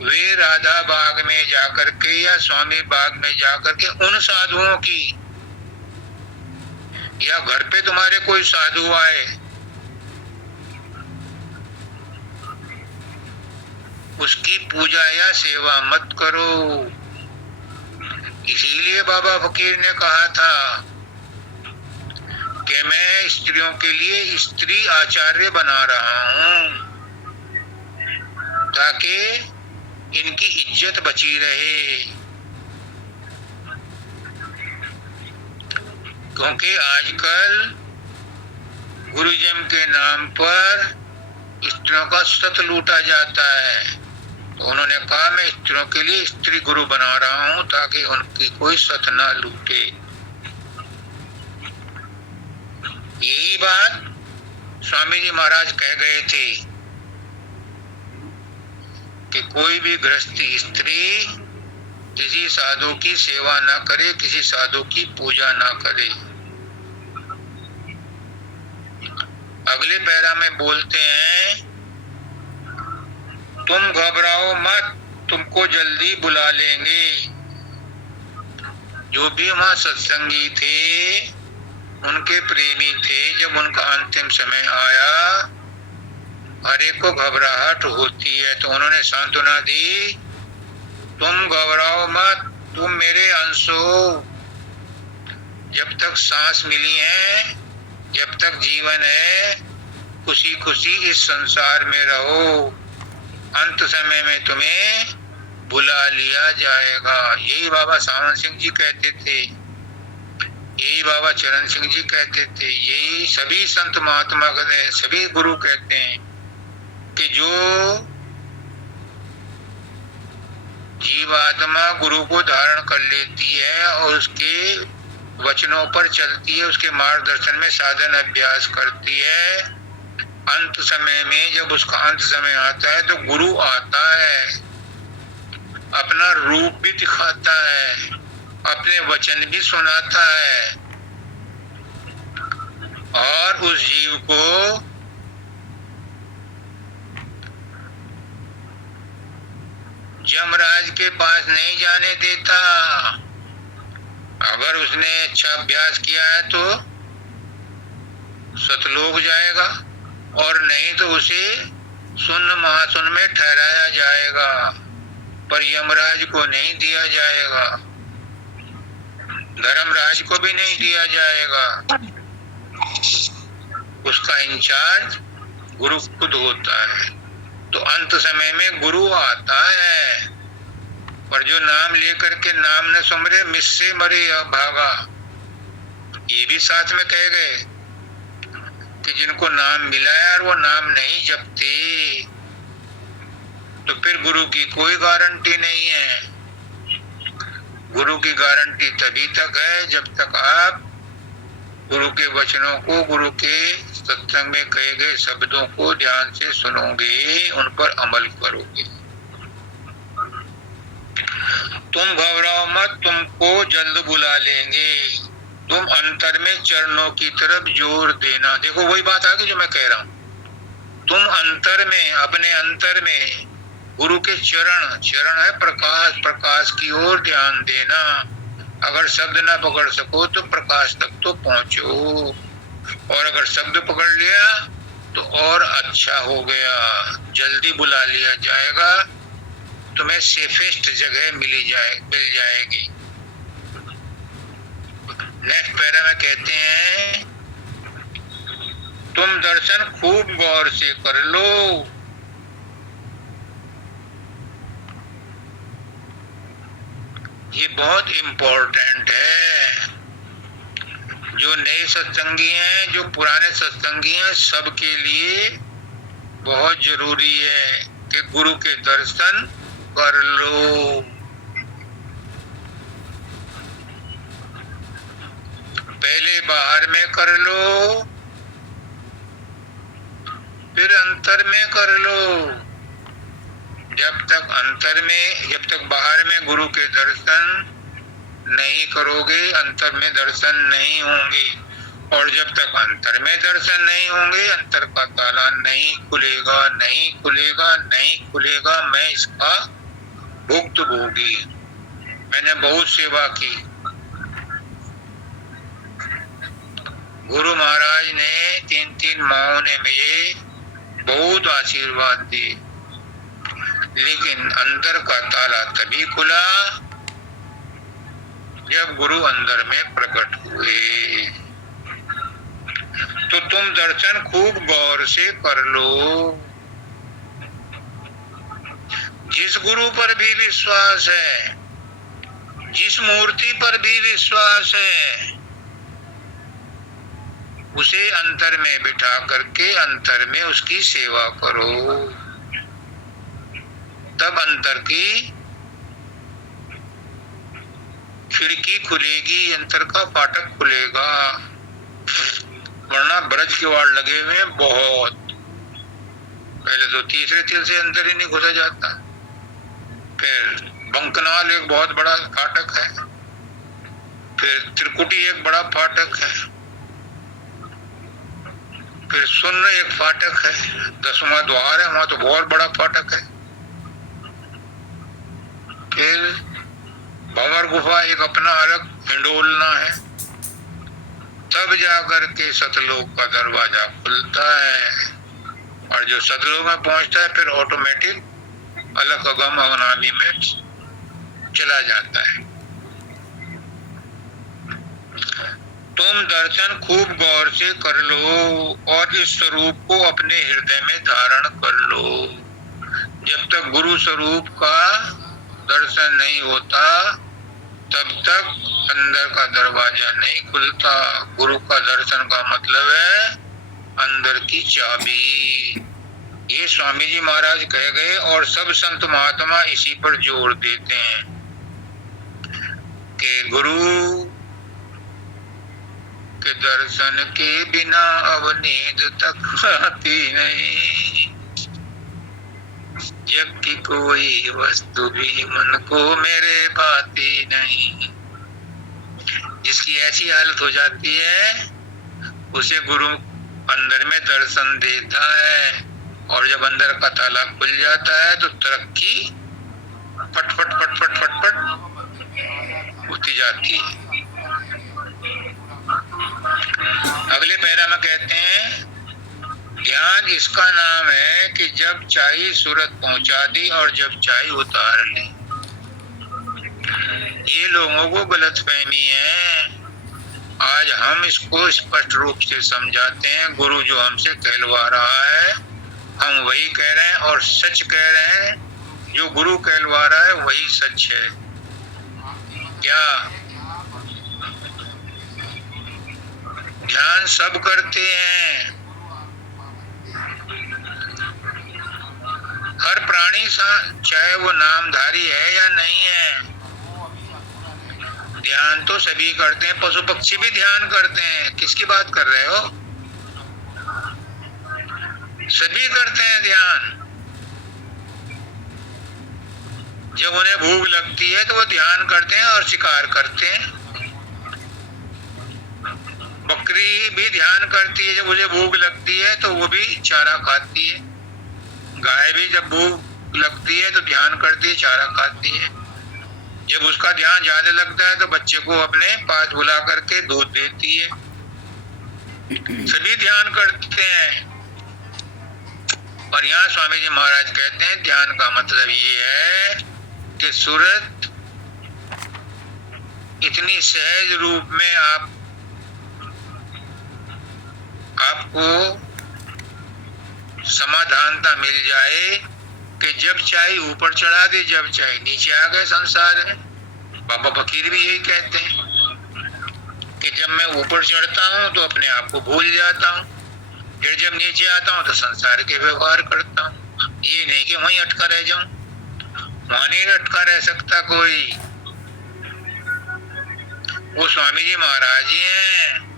वे राधा बाग में जाकर के या स्वामी बाग में जाकर के उन साधुओं की, या घर पे तुम्हारे कोई साधु आए उसकी पूजा या सेवा मत करो। इसीलिए बाबा फकीर ने कहा था कि मैं स्त्रियों के लिए स्त्री आचार्य बना रहा हूं ताकि इनकी इज्जत बची रहे। क्योंकि आजकल गुरुजन के नाम पर स्त्रियों का सत लूटा जाता है। तो उन्होंने कहा, मैं स्त्रियों के लिए स्त्री गुरु बना रहा हूं ताकि उनकी कोई सत ना लूटे। यही बात स्वामी जी महाराज कह गए थे कि कोई भी गृहस्थी स्त्री किसी साधु की सेवा ना करे, किसी साधु की पूजा ना करे। अगले पैरा में बोलते हैं, तुम घबराओ मत, तुमको जल्दी बुला लेंगे। जो भी वहां सत्संगी थे, उनके प्रेमी थे, जब उनका अंतिम समय आया, हर एक को घबराहट होती है, तो उन्होंने सांत्वना दी, तुम घबराओ मत, तुम मेरे अंश हो। जब तक सांस मिली है, जब तक जीवन है, खुशी खुशी इस संसार में रहो। अंत समय में तुम्हें बुला लिया जाएगा। यही बाबा सावन सिंह जी कहते थे, यही बाबा चरण सिंह जी कहते थे, यही सभी संत महात्मा कहते हैं, सभी गुरु कहते हैं कि जो जीवात्मा गुरु को धारण कर लेती है और उसके वचनों पर चलती है, उसके मार्गदर्शन में साधन अभ्यास करती है, अंत समय में जब उसका अंत समय आता है तो गुरु आता है, अपना रूप भी दिखाता है, अपने वचन भी सुनाता है और उस जीव को यमराज के पास नहीं जाने देता। अगर उसने अच्छा अभ्यास किया है तो सतलोक जाएगा और नहीं तो उसे शून्य महाशून्य में ठहराया जाएगा, पर यमराज को नहीं दिया जाएगा, धर्मराज को भी नहीं दिया जाएगा। उसका इंचार्ज गुरु खुद होता है। तो अंत समय में गुरु आता है, पर जो नाम लेकर के नाम न सुमरे मिससे मरे भागा, ये भी साथ में कह गए कि जिनको नाम मिला है और वो नाम नहीं जपते, तो फिर गुरु की कोई गारंटी नहीं है। गुरु की गारंटी तभी तक है जब तक आप गुरु के वचनों को, गुरु के सत्संग में कहे गए शब्दों को ध्यान से सुनोगे, उन पर अमल करोगे। तुम घबराओ मत, तुमको जल्द बुला लेंगे। तुम अंतर में चरणों की तरफ जोर देना। देखो वही बात आ गई जो मैं कह रहा हूं। तुम अंतर में, अपने अंतर में गुरु के चरण, चरण है प्रकाश, प्रकाश की ओर ध्यान देना। अगर शब्द ना पकड़ सको तो प्रकाश तक तो पहुंचो, और अगर शब्द पकड़ लिया तो और अच्छा हो गया, जल्दी बुला लिया जाएगा, तुम्हें सेफेस्ट जगह मिल जाएगी। नेक्स्ट पैरा में कहते हैं, तुम दर्शन खूब गौर से कर लो। ये बहुत इम्पोर्टेंट है। जो नए सत्संगी हैं, जो पुराने सत्संगी हैं, सबके लिए बहुत जरूरी है कि गुरु के दर्शन कर लो। पहले बाहर में कर लो, फिर अंतर में कर लो। जब तक बाहर में गुरु के दर्शन नहीं करोगे, अंतर में दर्शन नहीं होंगे। और जब तक अंतर में दर्शन नहीं होंगे, अंतर का ताला नहीं खुलेगा, नहीं खुलेगा, नहीं खुलेगा। मैं इसका भुक्तभोगी, मैंने बहुत सेवा की। गुरु महाराज ने 3 माहों ने मुझे बहुत आशीर्वाद दिए, लेकिन अंदर का ताला तभी खुला जब गुरु अंदर में प्रकट हुए। तो तुम दर्शन खूब गौर से कर लो। जिस गुरु पर भी विश्वास है, जिस मूर्ति पर भी विश्वास है, उसे अंतर में बिठा करके अंतर में उसकी सेवा करो। तब अंतर की खिड़की खुलेगी, अंतर का फाटक खुलेगा। वरना ब्रज के वाड़ लगे हुए हैं बहुत। पहले तो तीसरे तिल से अंदर ही नहीं घुसा जाता। फिर बंकनाल एक बहुत बड़ा फाटक है, फिर त्रिकुटी एक बड़ा फाटक है, फिर शून्य एक फाटक है, 10वां द्वार है, वहां तो बहुत बड़ा फाटक है। फिर भंवर गुफा एक अपना अलग हिंडोलना है। तब जाकर के सतलोक का दरवाजा खुलता है, और जो सतलोक में पहुंचता है फिर ऑटोमेटिक अलग अगम अगनामी में चला जाता है। तुम दर्शन खूब गौर से कर लो और इस स्वरूप को अपने हृदय में धारण कर लो। जब तक गुरु स्वरूप का दर्शन नहीं होता, तब तक अंदर का दरवाजा नहीं खुलता। गुरु का दर्शन का मतलब है अंदर की चाबी। ये स्वामी जी महाराज कह गए, और सब संत महात्मा इसी पर जोर देते हैं कि गुरु के दर्शन के बिना अब नींद तक आती नहीं, जबकि कोई वस्तु भी मन को मेरे भाती नहीं। जिसकी ऐसी हालत हो जाती है, उसे गुरु अंदर में दर्शन देता है, और जब अंदर का ताला खुल जाता है तो तरक्की फट फट फट फट फट फट होती जाती है। अगले पैरा में कहते हैं, ध्यान इसका नाम है कि जब चाहे सूरत पहुंचा दी और जब चाहे उतार ली। ये लोगों को गलतफहमी है। आज हम इसको स्पष्ट रूप से समझाते हैं। गुरु जो हमसे कहलवा रहा है, हम वही कह रहे हैं और सच कह रहे हैं। जो गुरु कहलवा रहा है वही सच है। क्या ध्यान सब करते हैं? हर प्राणी चाहे वो नामधारी है या नहीं है, ध्यान तो सभी करते हैं। पशु पक्षी भी ध्यान करते हैं। किसकी बात कर रहे हो? सभी करते हैं ध्यान। जब उन्हें भूख लगती है तो वो ध्यान करते हैं और शिकार करते हैं। बकरी भी ध्यान करती है, जब उसे भूख लगती है तो वो भी चारा खाती है। गाय भी जब भूख लगती है तो ध्यान करती है, चारा खाती है। जब उसका ध्यान ज्यादा लगता है तो बच्चे को अपने पास बुला करके दूध देती है। सभी ध्यान करते हैं। और यहाँ स्वामी जी महाराज कहते हैं ध्यान का मतलब ये है कि सूरत इतनी सहज रूप में आपको समाधानता मिल जाए कि जब चाहे ऊपर चढ़ा दे, जब चाहे नीचे आ गए संसार में। बाबा फकीर भी यही कहते हैं कि जब मैं ऊपर चढ़ता हूँ तो अपने आप को भूल जाता हूँ, फिर जब नीचे आता हूँ तो संसार के व्यवहार करता हूँ। ये नहीं कि वहीं अटका रह जाऊं, वहां नहीं अटका रह सकता कोई। वो स्वामी जी महाराज ही हैं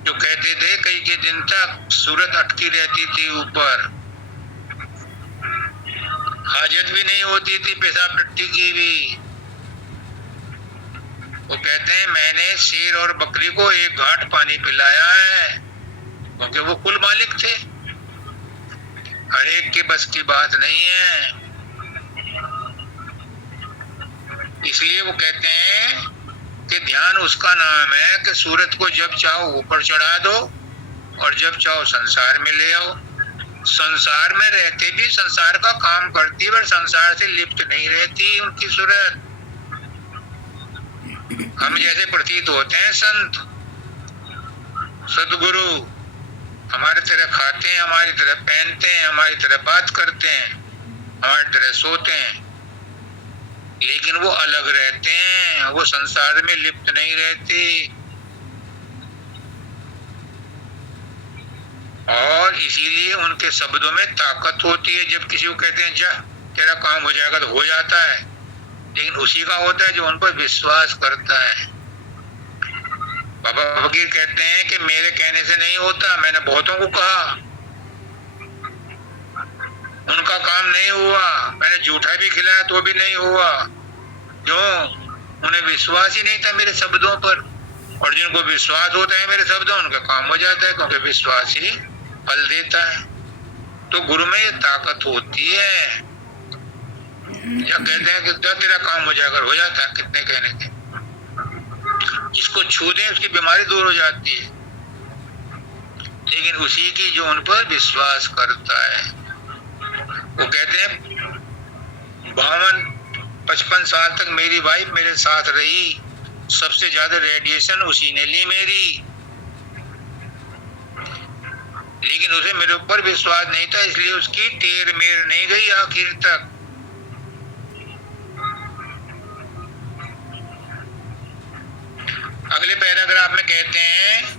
जो कहते थे कई के दिन तक सूरत अटकी रहती थी ऊपर, हाजत भी नहीं होती थी पेशाब टट्टी की भी। वो कहते हैं मैंने शेर और बकरी को एक घाट पानी पिलाया है, क्योंकि वो कुल मालिक थे। हर एक के बस की बात नहीं है। इसलिए वो कहते हैं कि ध्यान उसका नाम है कि सूरत को जब चाहो ऊपर चढ़ा दो और जब चाहो संसार में ले आओ। संसार में रहते भी संसार का काम करती, पर संसार से लिप्त नहीं रहती उनकी सूरत। हम जैसे प्रतीत होते हैं संत सदगुरु, हमारी तरह खाते हैं, हमारी तरह पहनते हैं, हमारी तरह बात करते हैं, हमारी तरह सोते हैं, लेकिन वो अलग रहते हैं, वो संसार में लिप्त नहीं रहते। और इसीलिए उनके शब्दों में ताकत होती है। जब किसी को कहते हैं जा तेरा काम हो जाएगा तो हो जाता है, लेकिन उसी का होता है जो उन पर विश्वास करता है। बाबा फकीर कहते हैं कि मेरे कहने से नहीं होता, मैंने बहुतों को कहा, उनका काम नहीं हुआ। मैंने जूठा भी खिलाया तो भी नहीं हुआ, क्यों? उन्हें विश्वास ही नहीं था मेरे शब्दों पर। और जिनको विश्वास होता है मेरे शब्दों, उनका काम हो जाता है, क्योंकि विश्वास ही फल देता है। तो गुरु में ये ताकत होती है। या कहते हैं कि तेरा काम हो जाएगा, हो जाता है, कितने कहने के। जिसको छू दे उसकी बीमारी दूर हो जाती है, लेकिन उसी की जो उन पर विश्वास करता है। वो कहते हैं 52-55 साल तक मेरी वाइफ मेरे साथ रही, सबसे ज्यादा रेडिएशन उसी ने ली मेरी, लेकिन उसे मेरे ऊपर विश्वास नहीं था, इसलिए उसकी टेर मेर नहीं गई आखिर तक। अगले पैराग्राफ में कहते हैं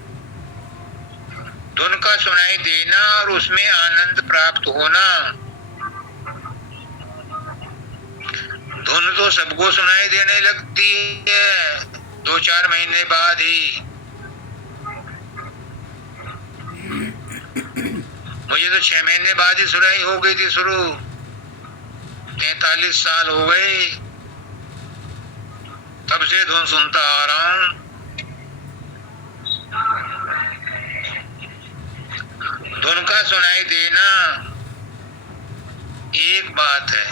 धुन का सुनाई देना और उसमें आनंद प्राप्त होना। धुन तो सबको सुनाई देने लगती है 2-4 महीने बाद ही। मुझे तो 6 महीने बाद ही सुनाई हो गई थी शुरू। 43 साल हो गए तब से धुन सुनता आ रहा हूं। धुन का सुनाई देना एक बात है,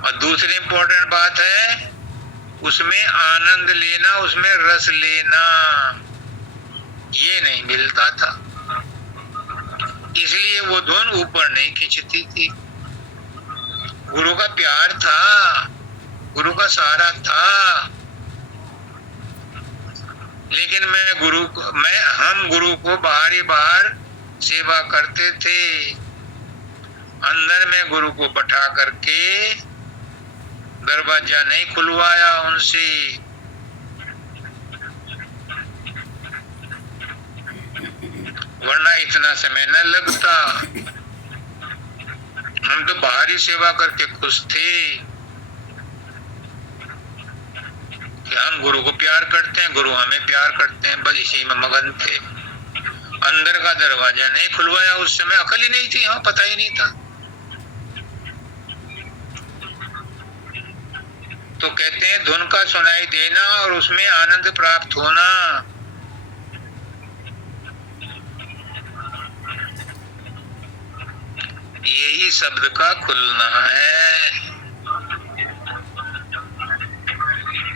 और दूसरी इंपॉर्टेंट बात है उसमें आनंद लेना, उसमें रस लेना। ये नहीं मिलता था, इसलिए वो धुन ऊपर नहीं खींचती थी। गुरु का प्यार था, गुरु का सहारा था, लेकिन हम गुरु को बाहर सेवा करते थे। अंदर में गुरु को बैठा करके दरवाजा नहीं खुलवाया उनसे। वरना इतना समय न लगता। हम तो बाहरी सेवा करके खुश थे कि हम गुरु को प्यार करते हैं, गुरु हमें प्यार करते हैं, बस इसी में मगन थे। अंदर का दरवाजा नहीं खुलवाया उस समय, अकल ही नहीं थी, हाँ, पता ही नहीं था। तो कहते हैं धुन का सुनाई देना और उसमें आनंद प्राप्त होना। यही शब्द का खुलना है।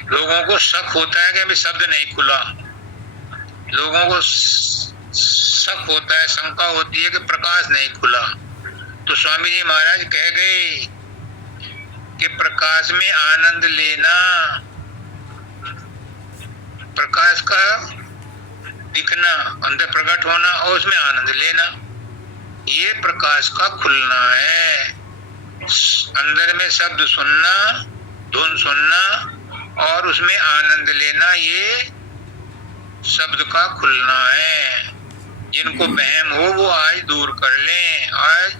लोगों को शक होता है कि अभी शब्द नहीं खुला, लोगों को शक होता है, शंका होती है कि प्रकाश नहीं खुला। तो स्वामी जी महाराज कह गए कि प्रकाश में आनंद लेना, प्रकाश का दिखना, अंदर प्रकट होना और उसमें आनंद लेना, ये प्रकाश का खुलना है। अंदर में शब्द सुनना, धुन सुनना और उसमें आनंद लेना, ये शब्द का खुलना है। जिनको वहम हो वो आज दूर कर लें। आज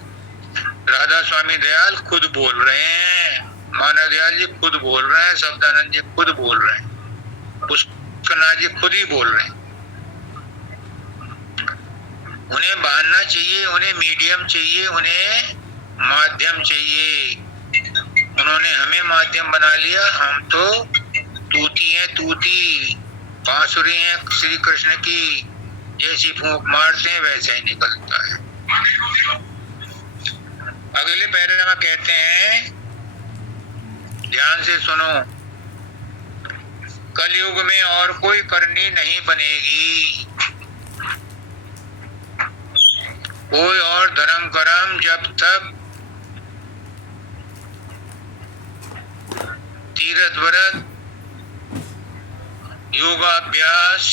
राधा स्वामी दयाल खुद बोल रहे हैं, मानव दयाल जी खुद बोल रहे हैं, शब्दानंद जी खुद बोल रहे हैं, पुष्करनाथ जी खुद ही बोल रहे हैं। उन्हें बांधना चाहिए, उन्हें मीडियम चाहिए, उन्हें माध्यम चाहिए। उन्होंने हमें माध्यम बना लिया। हम तो तूती हैं, तूती बांसुरी हैं श्री कृष्ण की, जैसी फूंक मारते हैं वैसे ही निकलता है। अगले पैरे में कहते हैं, ध्यान से सुनो, कलयुग में और कोई करनी नहीं बनेगी, कोई और धर्म कर्म जब तक तीर्थ व्रत योगाभ्यास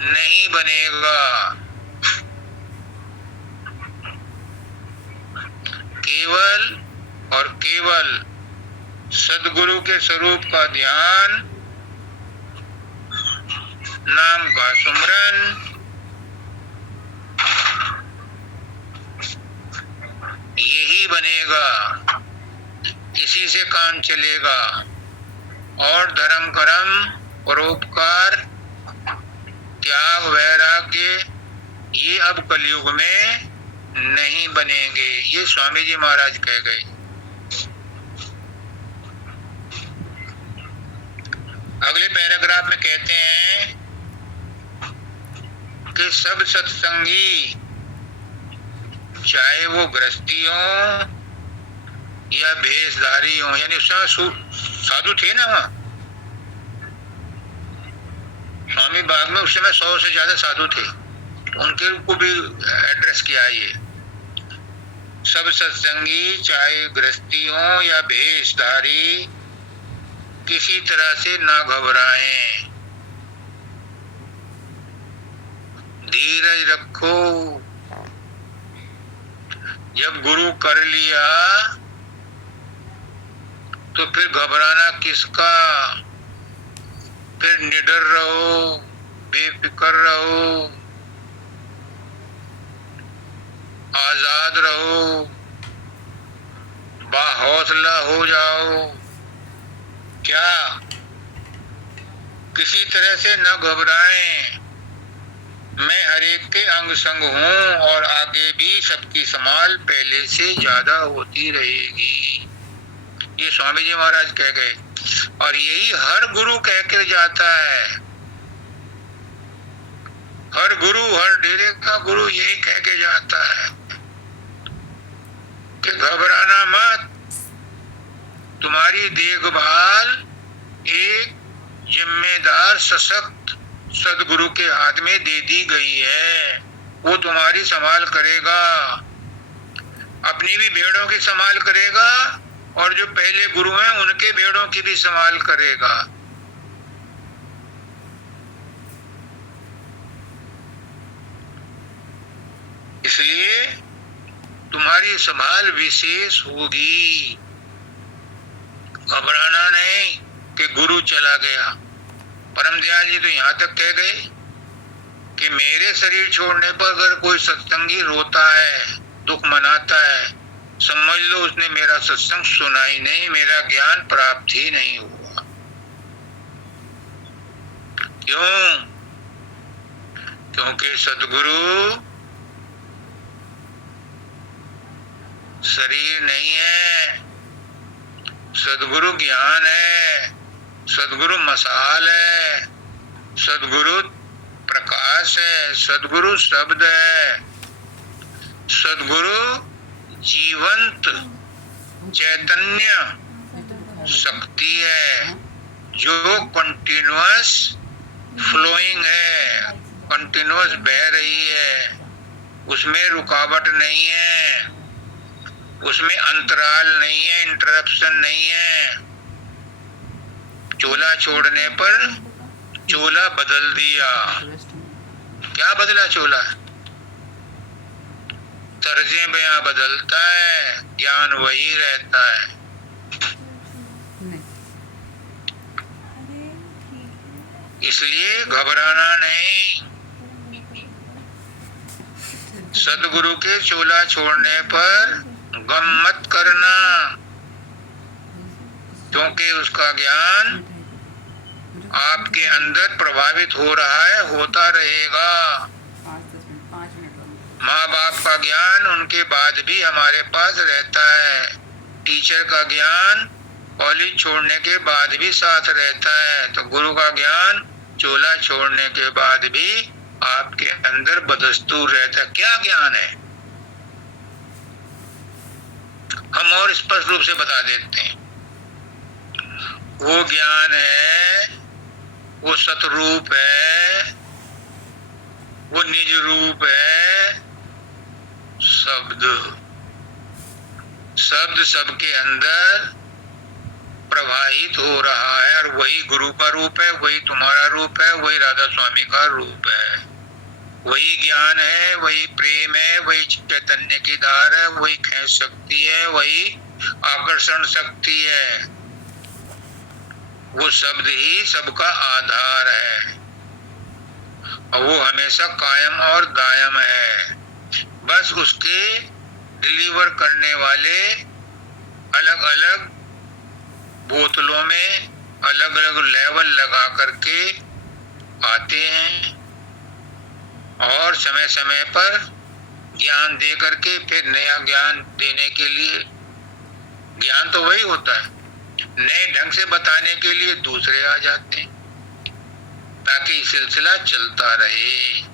नहीं बनेगा। केवल और केवल सद्गुरु के स्वरूप का ध्यान, नाम का सुमरन, यही बनेगा, इसी से काम चलेगा। और धर्म कर्म परोपकार त्याग वैराग्य ये अब कलयुग में नहीं बनेंगे। ये स्वामी जी महाराज कह गए। अगले पैराग्राफ में कहते हैं कि सब सत्संगी, चाहे वो गृहस्थी हो या भेषधारी हो, यानी उस समय साधु थे ना, वहां स्वामी बाग में उस समय 100 से ज्यादा साधु थे, उनके को भी एड्रेस किया। ये सब सत्संगी, चाहे गृहस्थी हो या भेषधारी, किसी तरह से ना घबराएं, धीरज रखो। जब गुरु कर लिया तो फिर घबराना किसका। फिर निडर रहो, बेफिक्र रहो, आजाद रहो, बाहौसला हो जाओ। क्या किसी तरह से न घबराएं। मैं हर एक के अंग संग हूं और आगे भी सबकी संभाल पहले से ज्यादा होती रहेगी। ये स्वामी जी महाराज कह गए और यही हर गुरु कह के जाता है। हर गुरु, हर डेरे का गुरु यही कह के जाता है कि घबराना मत, तुम्हारी देखभाल एक जिम्मेदार सशक्त सदगुरु के हाथ में दे दी गई है। वो तुम्हारी संभाल करेगा, अपनी भी भेड़ों की संभाल करेगा और जो पहले गुरु हैं उनके भेड़ों की भी संभाल करेगा। इसलिए तुम्हारी संभाल विशेष होगी। घबराना नहीं कि गुरु चला गया। परम दयाल जी तो यहाँ तक कह गए कि मेरे शरीर छोड़ने पर अगर कोई सत्संगी रोता है, दुख मनाता है, समझ लो उसने मेरा सत्संग सुना ही नहीं, मेरा ज्ञान प्राप्त ही नहीं हुआ। क्यों? क्योंकि सद्गुरु शरीर नहीं है, सदगुरु ज्ञान है, सदगुरु मसाल है, सदगुरु प्रकाश है, सदगुरु शब्द है, सदगुरु जीवंत चैतन्य शक्ति है जो कंटिन्यूअस फ्लोइंग है, कंटिन्यूअस बह रही है, उसमें रुकावट नहीं है, उसमें अंतराल नहीं है, इंटरप्शन नहीं है। चोला छोड़ने पर चोला बदल दिया। क्या बदला चोला? तर्जे बयां बदलता है, ज्ञान वही रहता है। इसलिए घबराना नहीं। सदगुरु के चोला छोड़ने पर गम मत करना, क्योंकि उसका ज्ञान आपके अंदर प्रभावित हो रहा है, होता रहेगा। माँ बाप का ज्ञान उनके बाद भी हमारे पास रहता है, टीचर का ज्ञान कॉलेज छोड़ने के बाद भी साथ रहता है, तो गुरु का ज्ञान चोला छोड़ने के बाद भी आपके अंदर बदस्तूर रहता है। क्या ज्ञान है? हम और स्पष्ट रूप से बता देते हैं। वो ज्ञान है, वो सतरूप है, वो निज रूप है, शब्द। शब्द सबके अंदर प्रवाहित हो रहा है, और वही गुरु का रूप है, वही तुम्हारा रूप है, वही राधा स्वामी का रूप है। वही ज्ञान है, वही प्रेम है, वही चैतन्य की धार है, वही खेच शक्ति है, वही आकर्षण शक्ति है। वो शब्द ही सबका आधार है, और वो हमेशा कायम और दायम है। बस उसके डिलीवर करने वाले अलग अलग बोतलों में अलग अलग लेवल लगा करके आते हैं, और समय समय पर ज्ञान दे करके फिर नया ज्ञान देने के लिए, ज्ञान तो वही होता है, नए ढंग से बताने के लिए दूसरे आ जाते हैं, ताकि सिलसिला चलता रहे।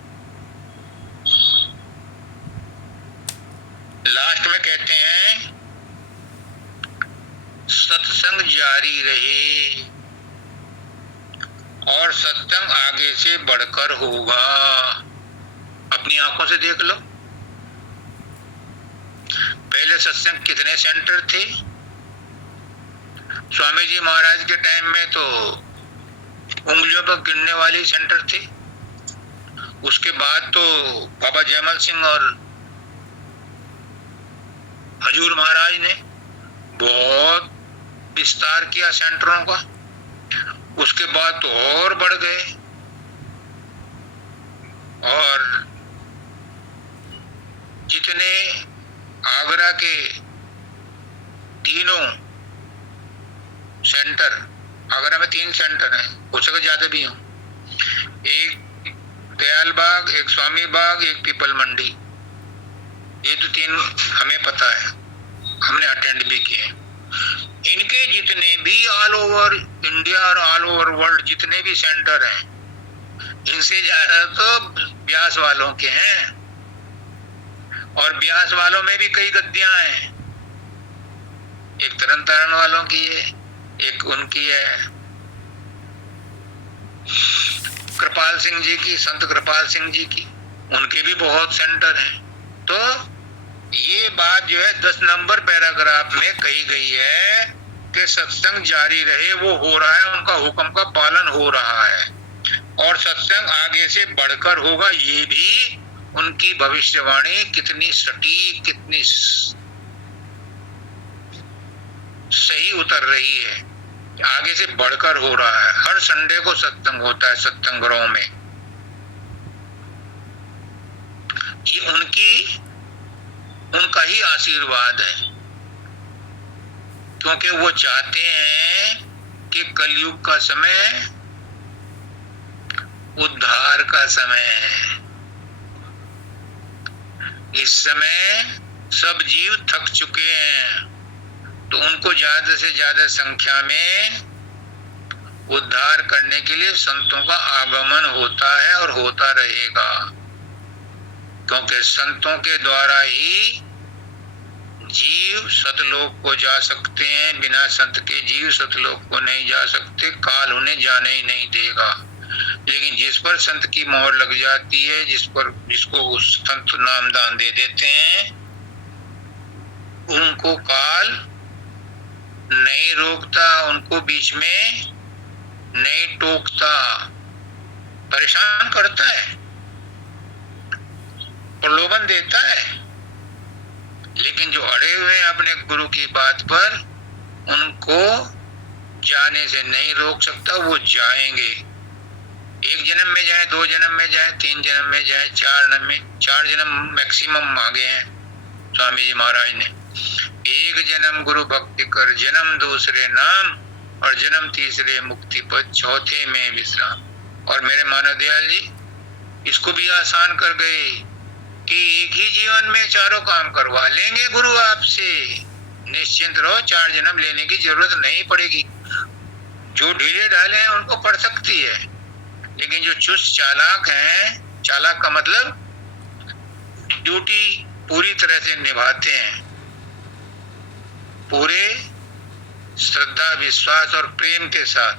लास्ट में कहते हैं सत्संग जारी रहे, और सत्संग आगे से बढ़कर होगा। अपनी आंखों से देख लो, पहले सत्संग कितने सेंटर थे? स्वामी जी महाराज के टाइम में तो उंगलियों पर गिनने वाले सेंटर थे। उसके बाद तो बाबा जयमल सिंह और हजूर महाराज ने बहुत विस्तार किया सेंटरों का। उसके बाद तो और बढ़ गए, और जितने आगरा के तीनों सेंटर, आगरा में 3 सेंटर हैं, हो सके ज्यादा भी हो, एक दयाल बाग, एक स्वामी बाग, एक पीपल मंडी। ये तो 3 हमें पता है, हमने अटेंड भी किए। इनके जितने भी ऑल ओवर इंडिया और ऑल ओवर वर्ल्ड जितने भी सेंटर हैं, इनसे ज्यादा तो ब्यास वालों के हैं, और ब्यास वालों में भी कई गद्दियां हैं। एक तरन तारण वालों की है, एक उनकी है कृपाल सिंह जी की, संत कृपाल सिंह जी की, उनके भी बहुत सेंटर हैं। तो ये बात जो है 10 नंबर पैराग्राफ में कही गई है कि सत्संग जारी रहे, वो हो रहा है, उनका हुक्म का पालन हो रहा है, और सत्संग आगे से बढ़कर होगा। ये भी उनकी भविष्यवाणी कितनी सटीक, कितनी सही उतर रही है, आगे से बढ़कर हो रहा है। हर संडे को सत्संग होता है सत्संग गृहों में। ये उनका ही आशीर्वाद है, क्योंकि वो चाहते हैं कि कलयुग का समय उद्धार का समय है। इस समय सब जीव थक चुके हैं, तो उनको ज्यादा से ज्यादा संख्या में उद्धार करने के लिए संतों का आगमन होता है और होता रहेगा, क्योंकि संतों के द्वारा ही जीव सतलोक को जा सकते हैं। बिना संत के जीव सतलोक को नहीं जा सकते, काल उन्हें जाने ही नहीं देगा। लेकिन जिस पर संत की मोहर लग जाती है, जिसको संत नामदान दे देते हैं, उनको काल नहीं रोकता, उनको बीच में नहीं टोकता, परेशान करता है, प्रलोभन देता है। लेकिन जो अड़े हुए हैं अपने गुरु की बात पर, उनको जाने से नहीं रोक सकता। वो जाएंगे, एक जन्म में जाए, 2 जन्म में जाए, 3 जन्म में जाए, 4 जन्म मैक्सिमम मांगे हैं स्वामी जी महाराज ने। एक जन्म गुरु भक्ति कर, जन्म दूसरे नाम, और जन्म तीसरे मुक्ति पद, चौथे में विश्राम। और मेरे मानव दयाल जी इसको भी आसान कर गए कि एक ही जीवन में चारों काम करवा लेंगे गुरु आपसे, निश्चिंत रहो, 4 जन्म लेने की जरूरत नहीं पड़ेगी। जो ढीले ढाले हैं उनको पड़ सकती है, लेकिन जो चुस्त चालाक हैं, चालाक का मतलब ड्यूटी पूरी तरह से निभाते हैं, पूरे श्रद्धा विश्वास और प्रेम के साथ,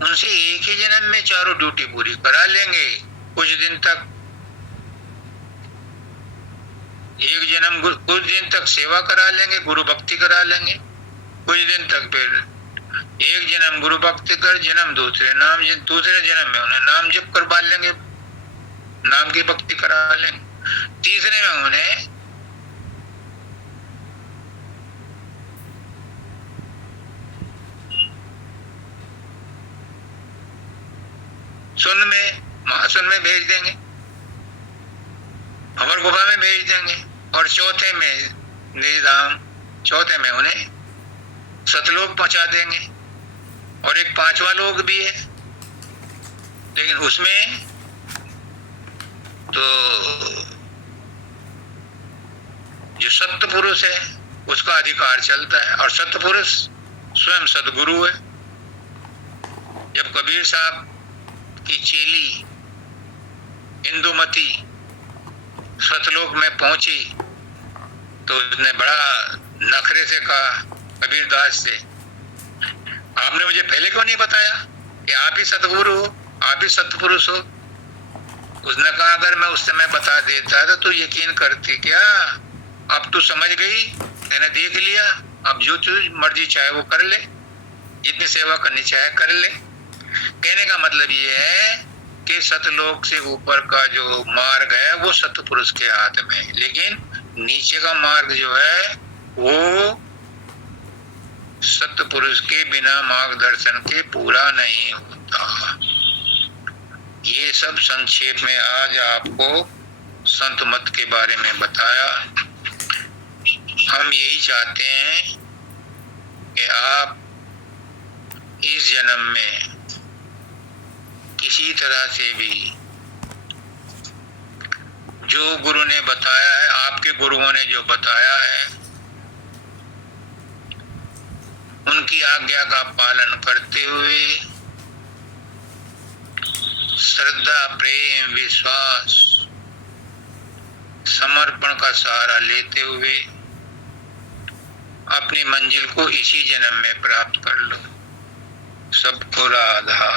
उनसे एक ही जन्म में चारों ड्यूटी पूरी करा लेंगे। कुछ दिन तक कुछ दिन तक सेवा करा लेंगे, गुरु भक्ति करा लेंगे। कुछ दिन तक फिर एक जन्म गुरु भक्ति कर, जन्म दूसरे जन्म में उन्हें नाम जप करवा लेंगे, नाम की भक्ति करा लेंगे। तीसरे में उन्हें महासुन में भेज देंगे, अमर गुफा में भेज देंगे। और चौथे में निजधाम, चौथे में उन्हें सतलोक पहुंचा देंगे। और एक 5वां लोक भी है, लेकिन उसमें तो जो सत्य पुरुष है उसका अधिकार चलता है, और सत्य पुरुष स्वयं सदगुरु है। जब कबीर साहब की चेली इंदुमती सतलोक में पहुंची तो उसने बड़ा नखरे से कहा कबीरदास से, आपने मुझे पहले क्यों नहीं बताया कि आप ही सतगुरु हो, आप ही सतपुरुष हो। उसने कहा अगर मैं उस समय बता देता तो तू यकीन करती क्या? अब तू समझ गई, मैंने देख लिया, अब जो मर्जी चाहे वो कर ले, जितनी सेवा करनी चाहे कर ले। कहने का मतलब ये है कि सतलोक से ऊपर का जो मार्ग है वो सतपुरुष के हाथ में, लेकिन नीचे का मार्ग जो है वो सतपुरुष के बिना मार्गदर्शन के पूरा नहीं होता। ये सब संक्षेप में आज आपको संत मत के बारे में बताया। हम यही चाहते हैं कि आप इस जन्म में किसी तरह से भी जो गुरु ने बताया है, आपके गुरुओं ने जो बताया है, उनकी आज्ञा का पालन करते हुए श्रद्धा, प्रेम, विश्वास, समर्पण का सहारा लेते हुए अपनी मंजिल को इसी जन्म में प्राप्त कर लो। सबको राधा।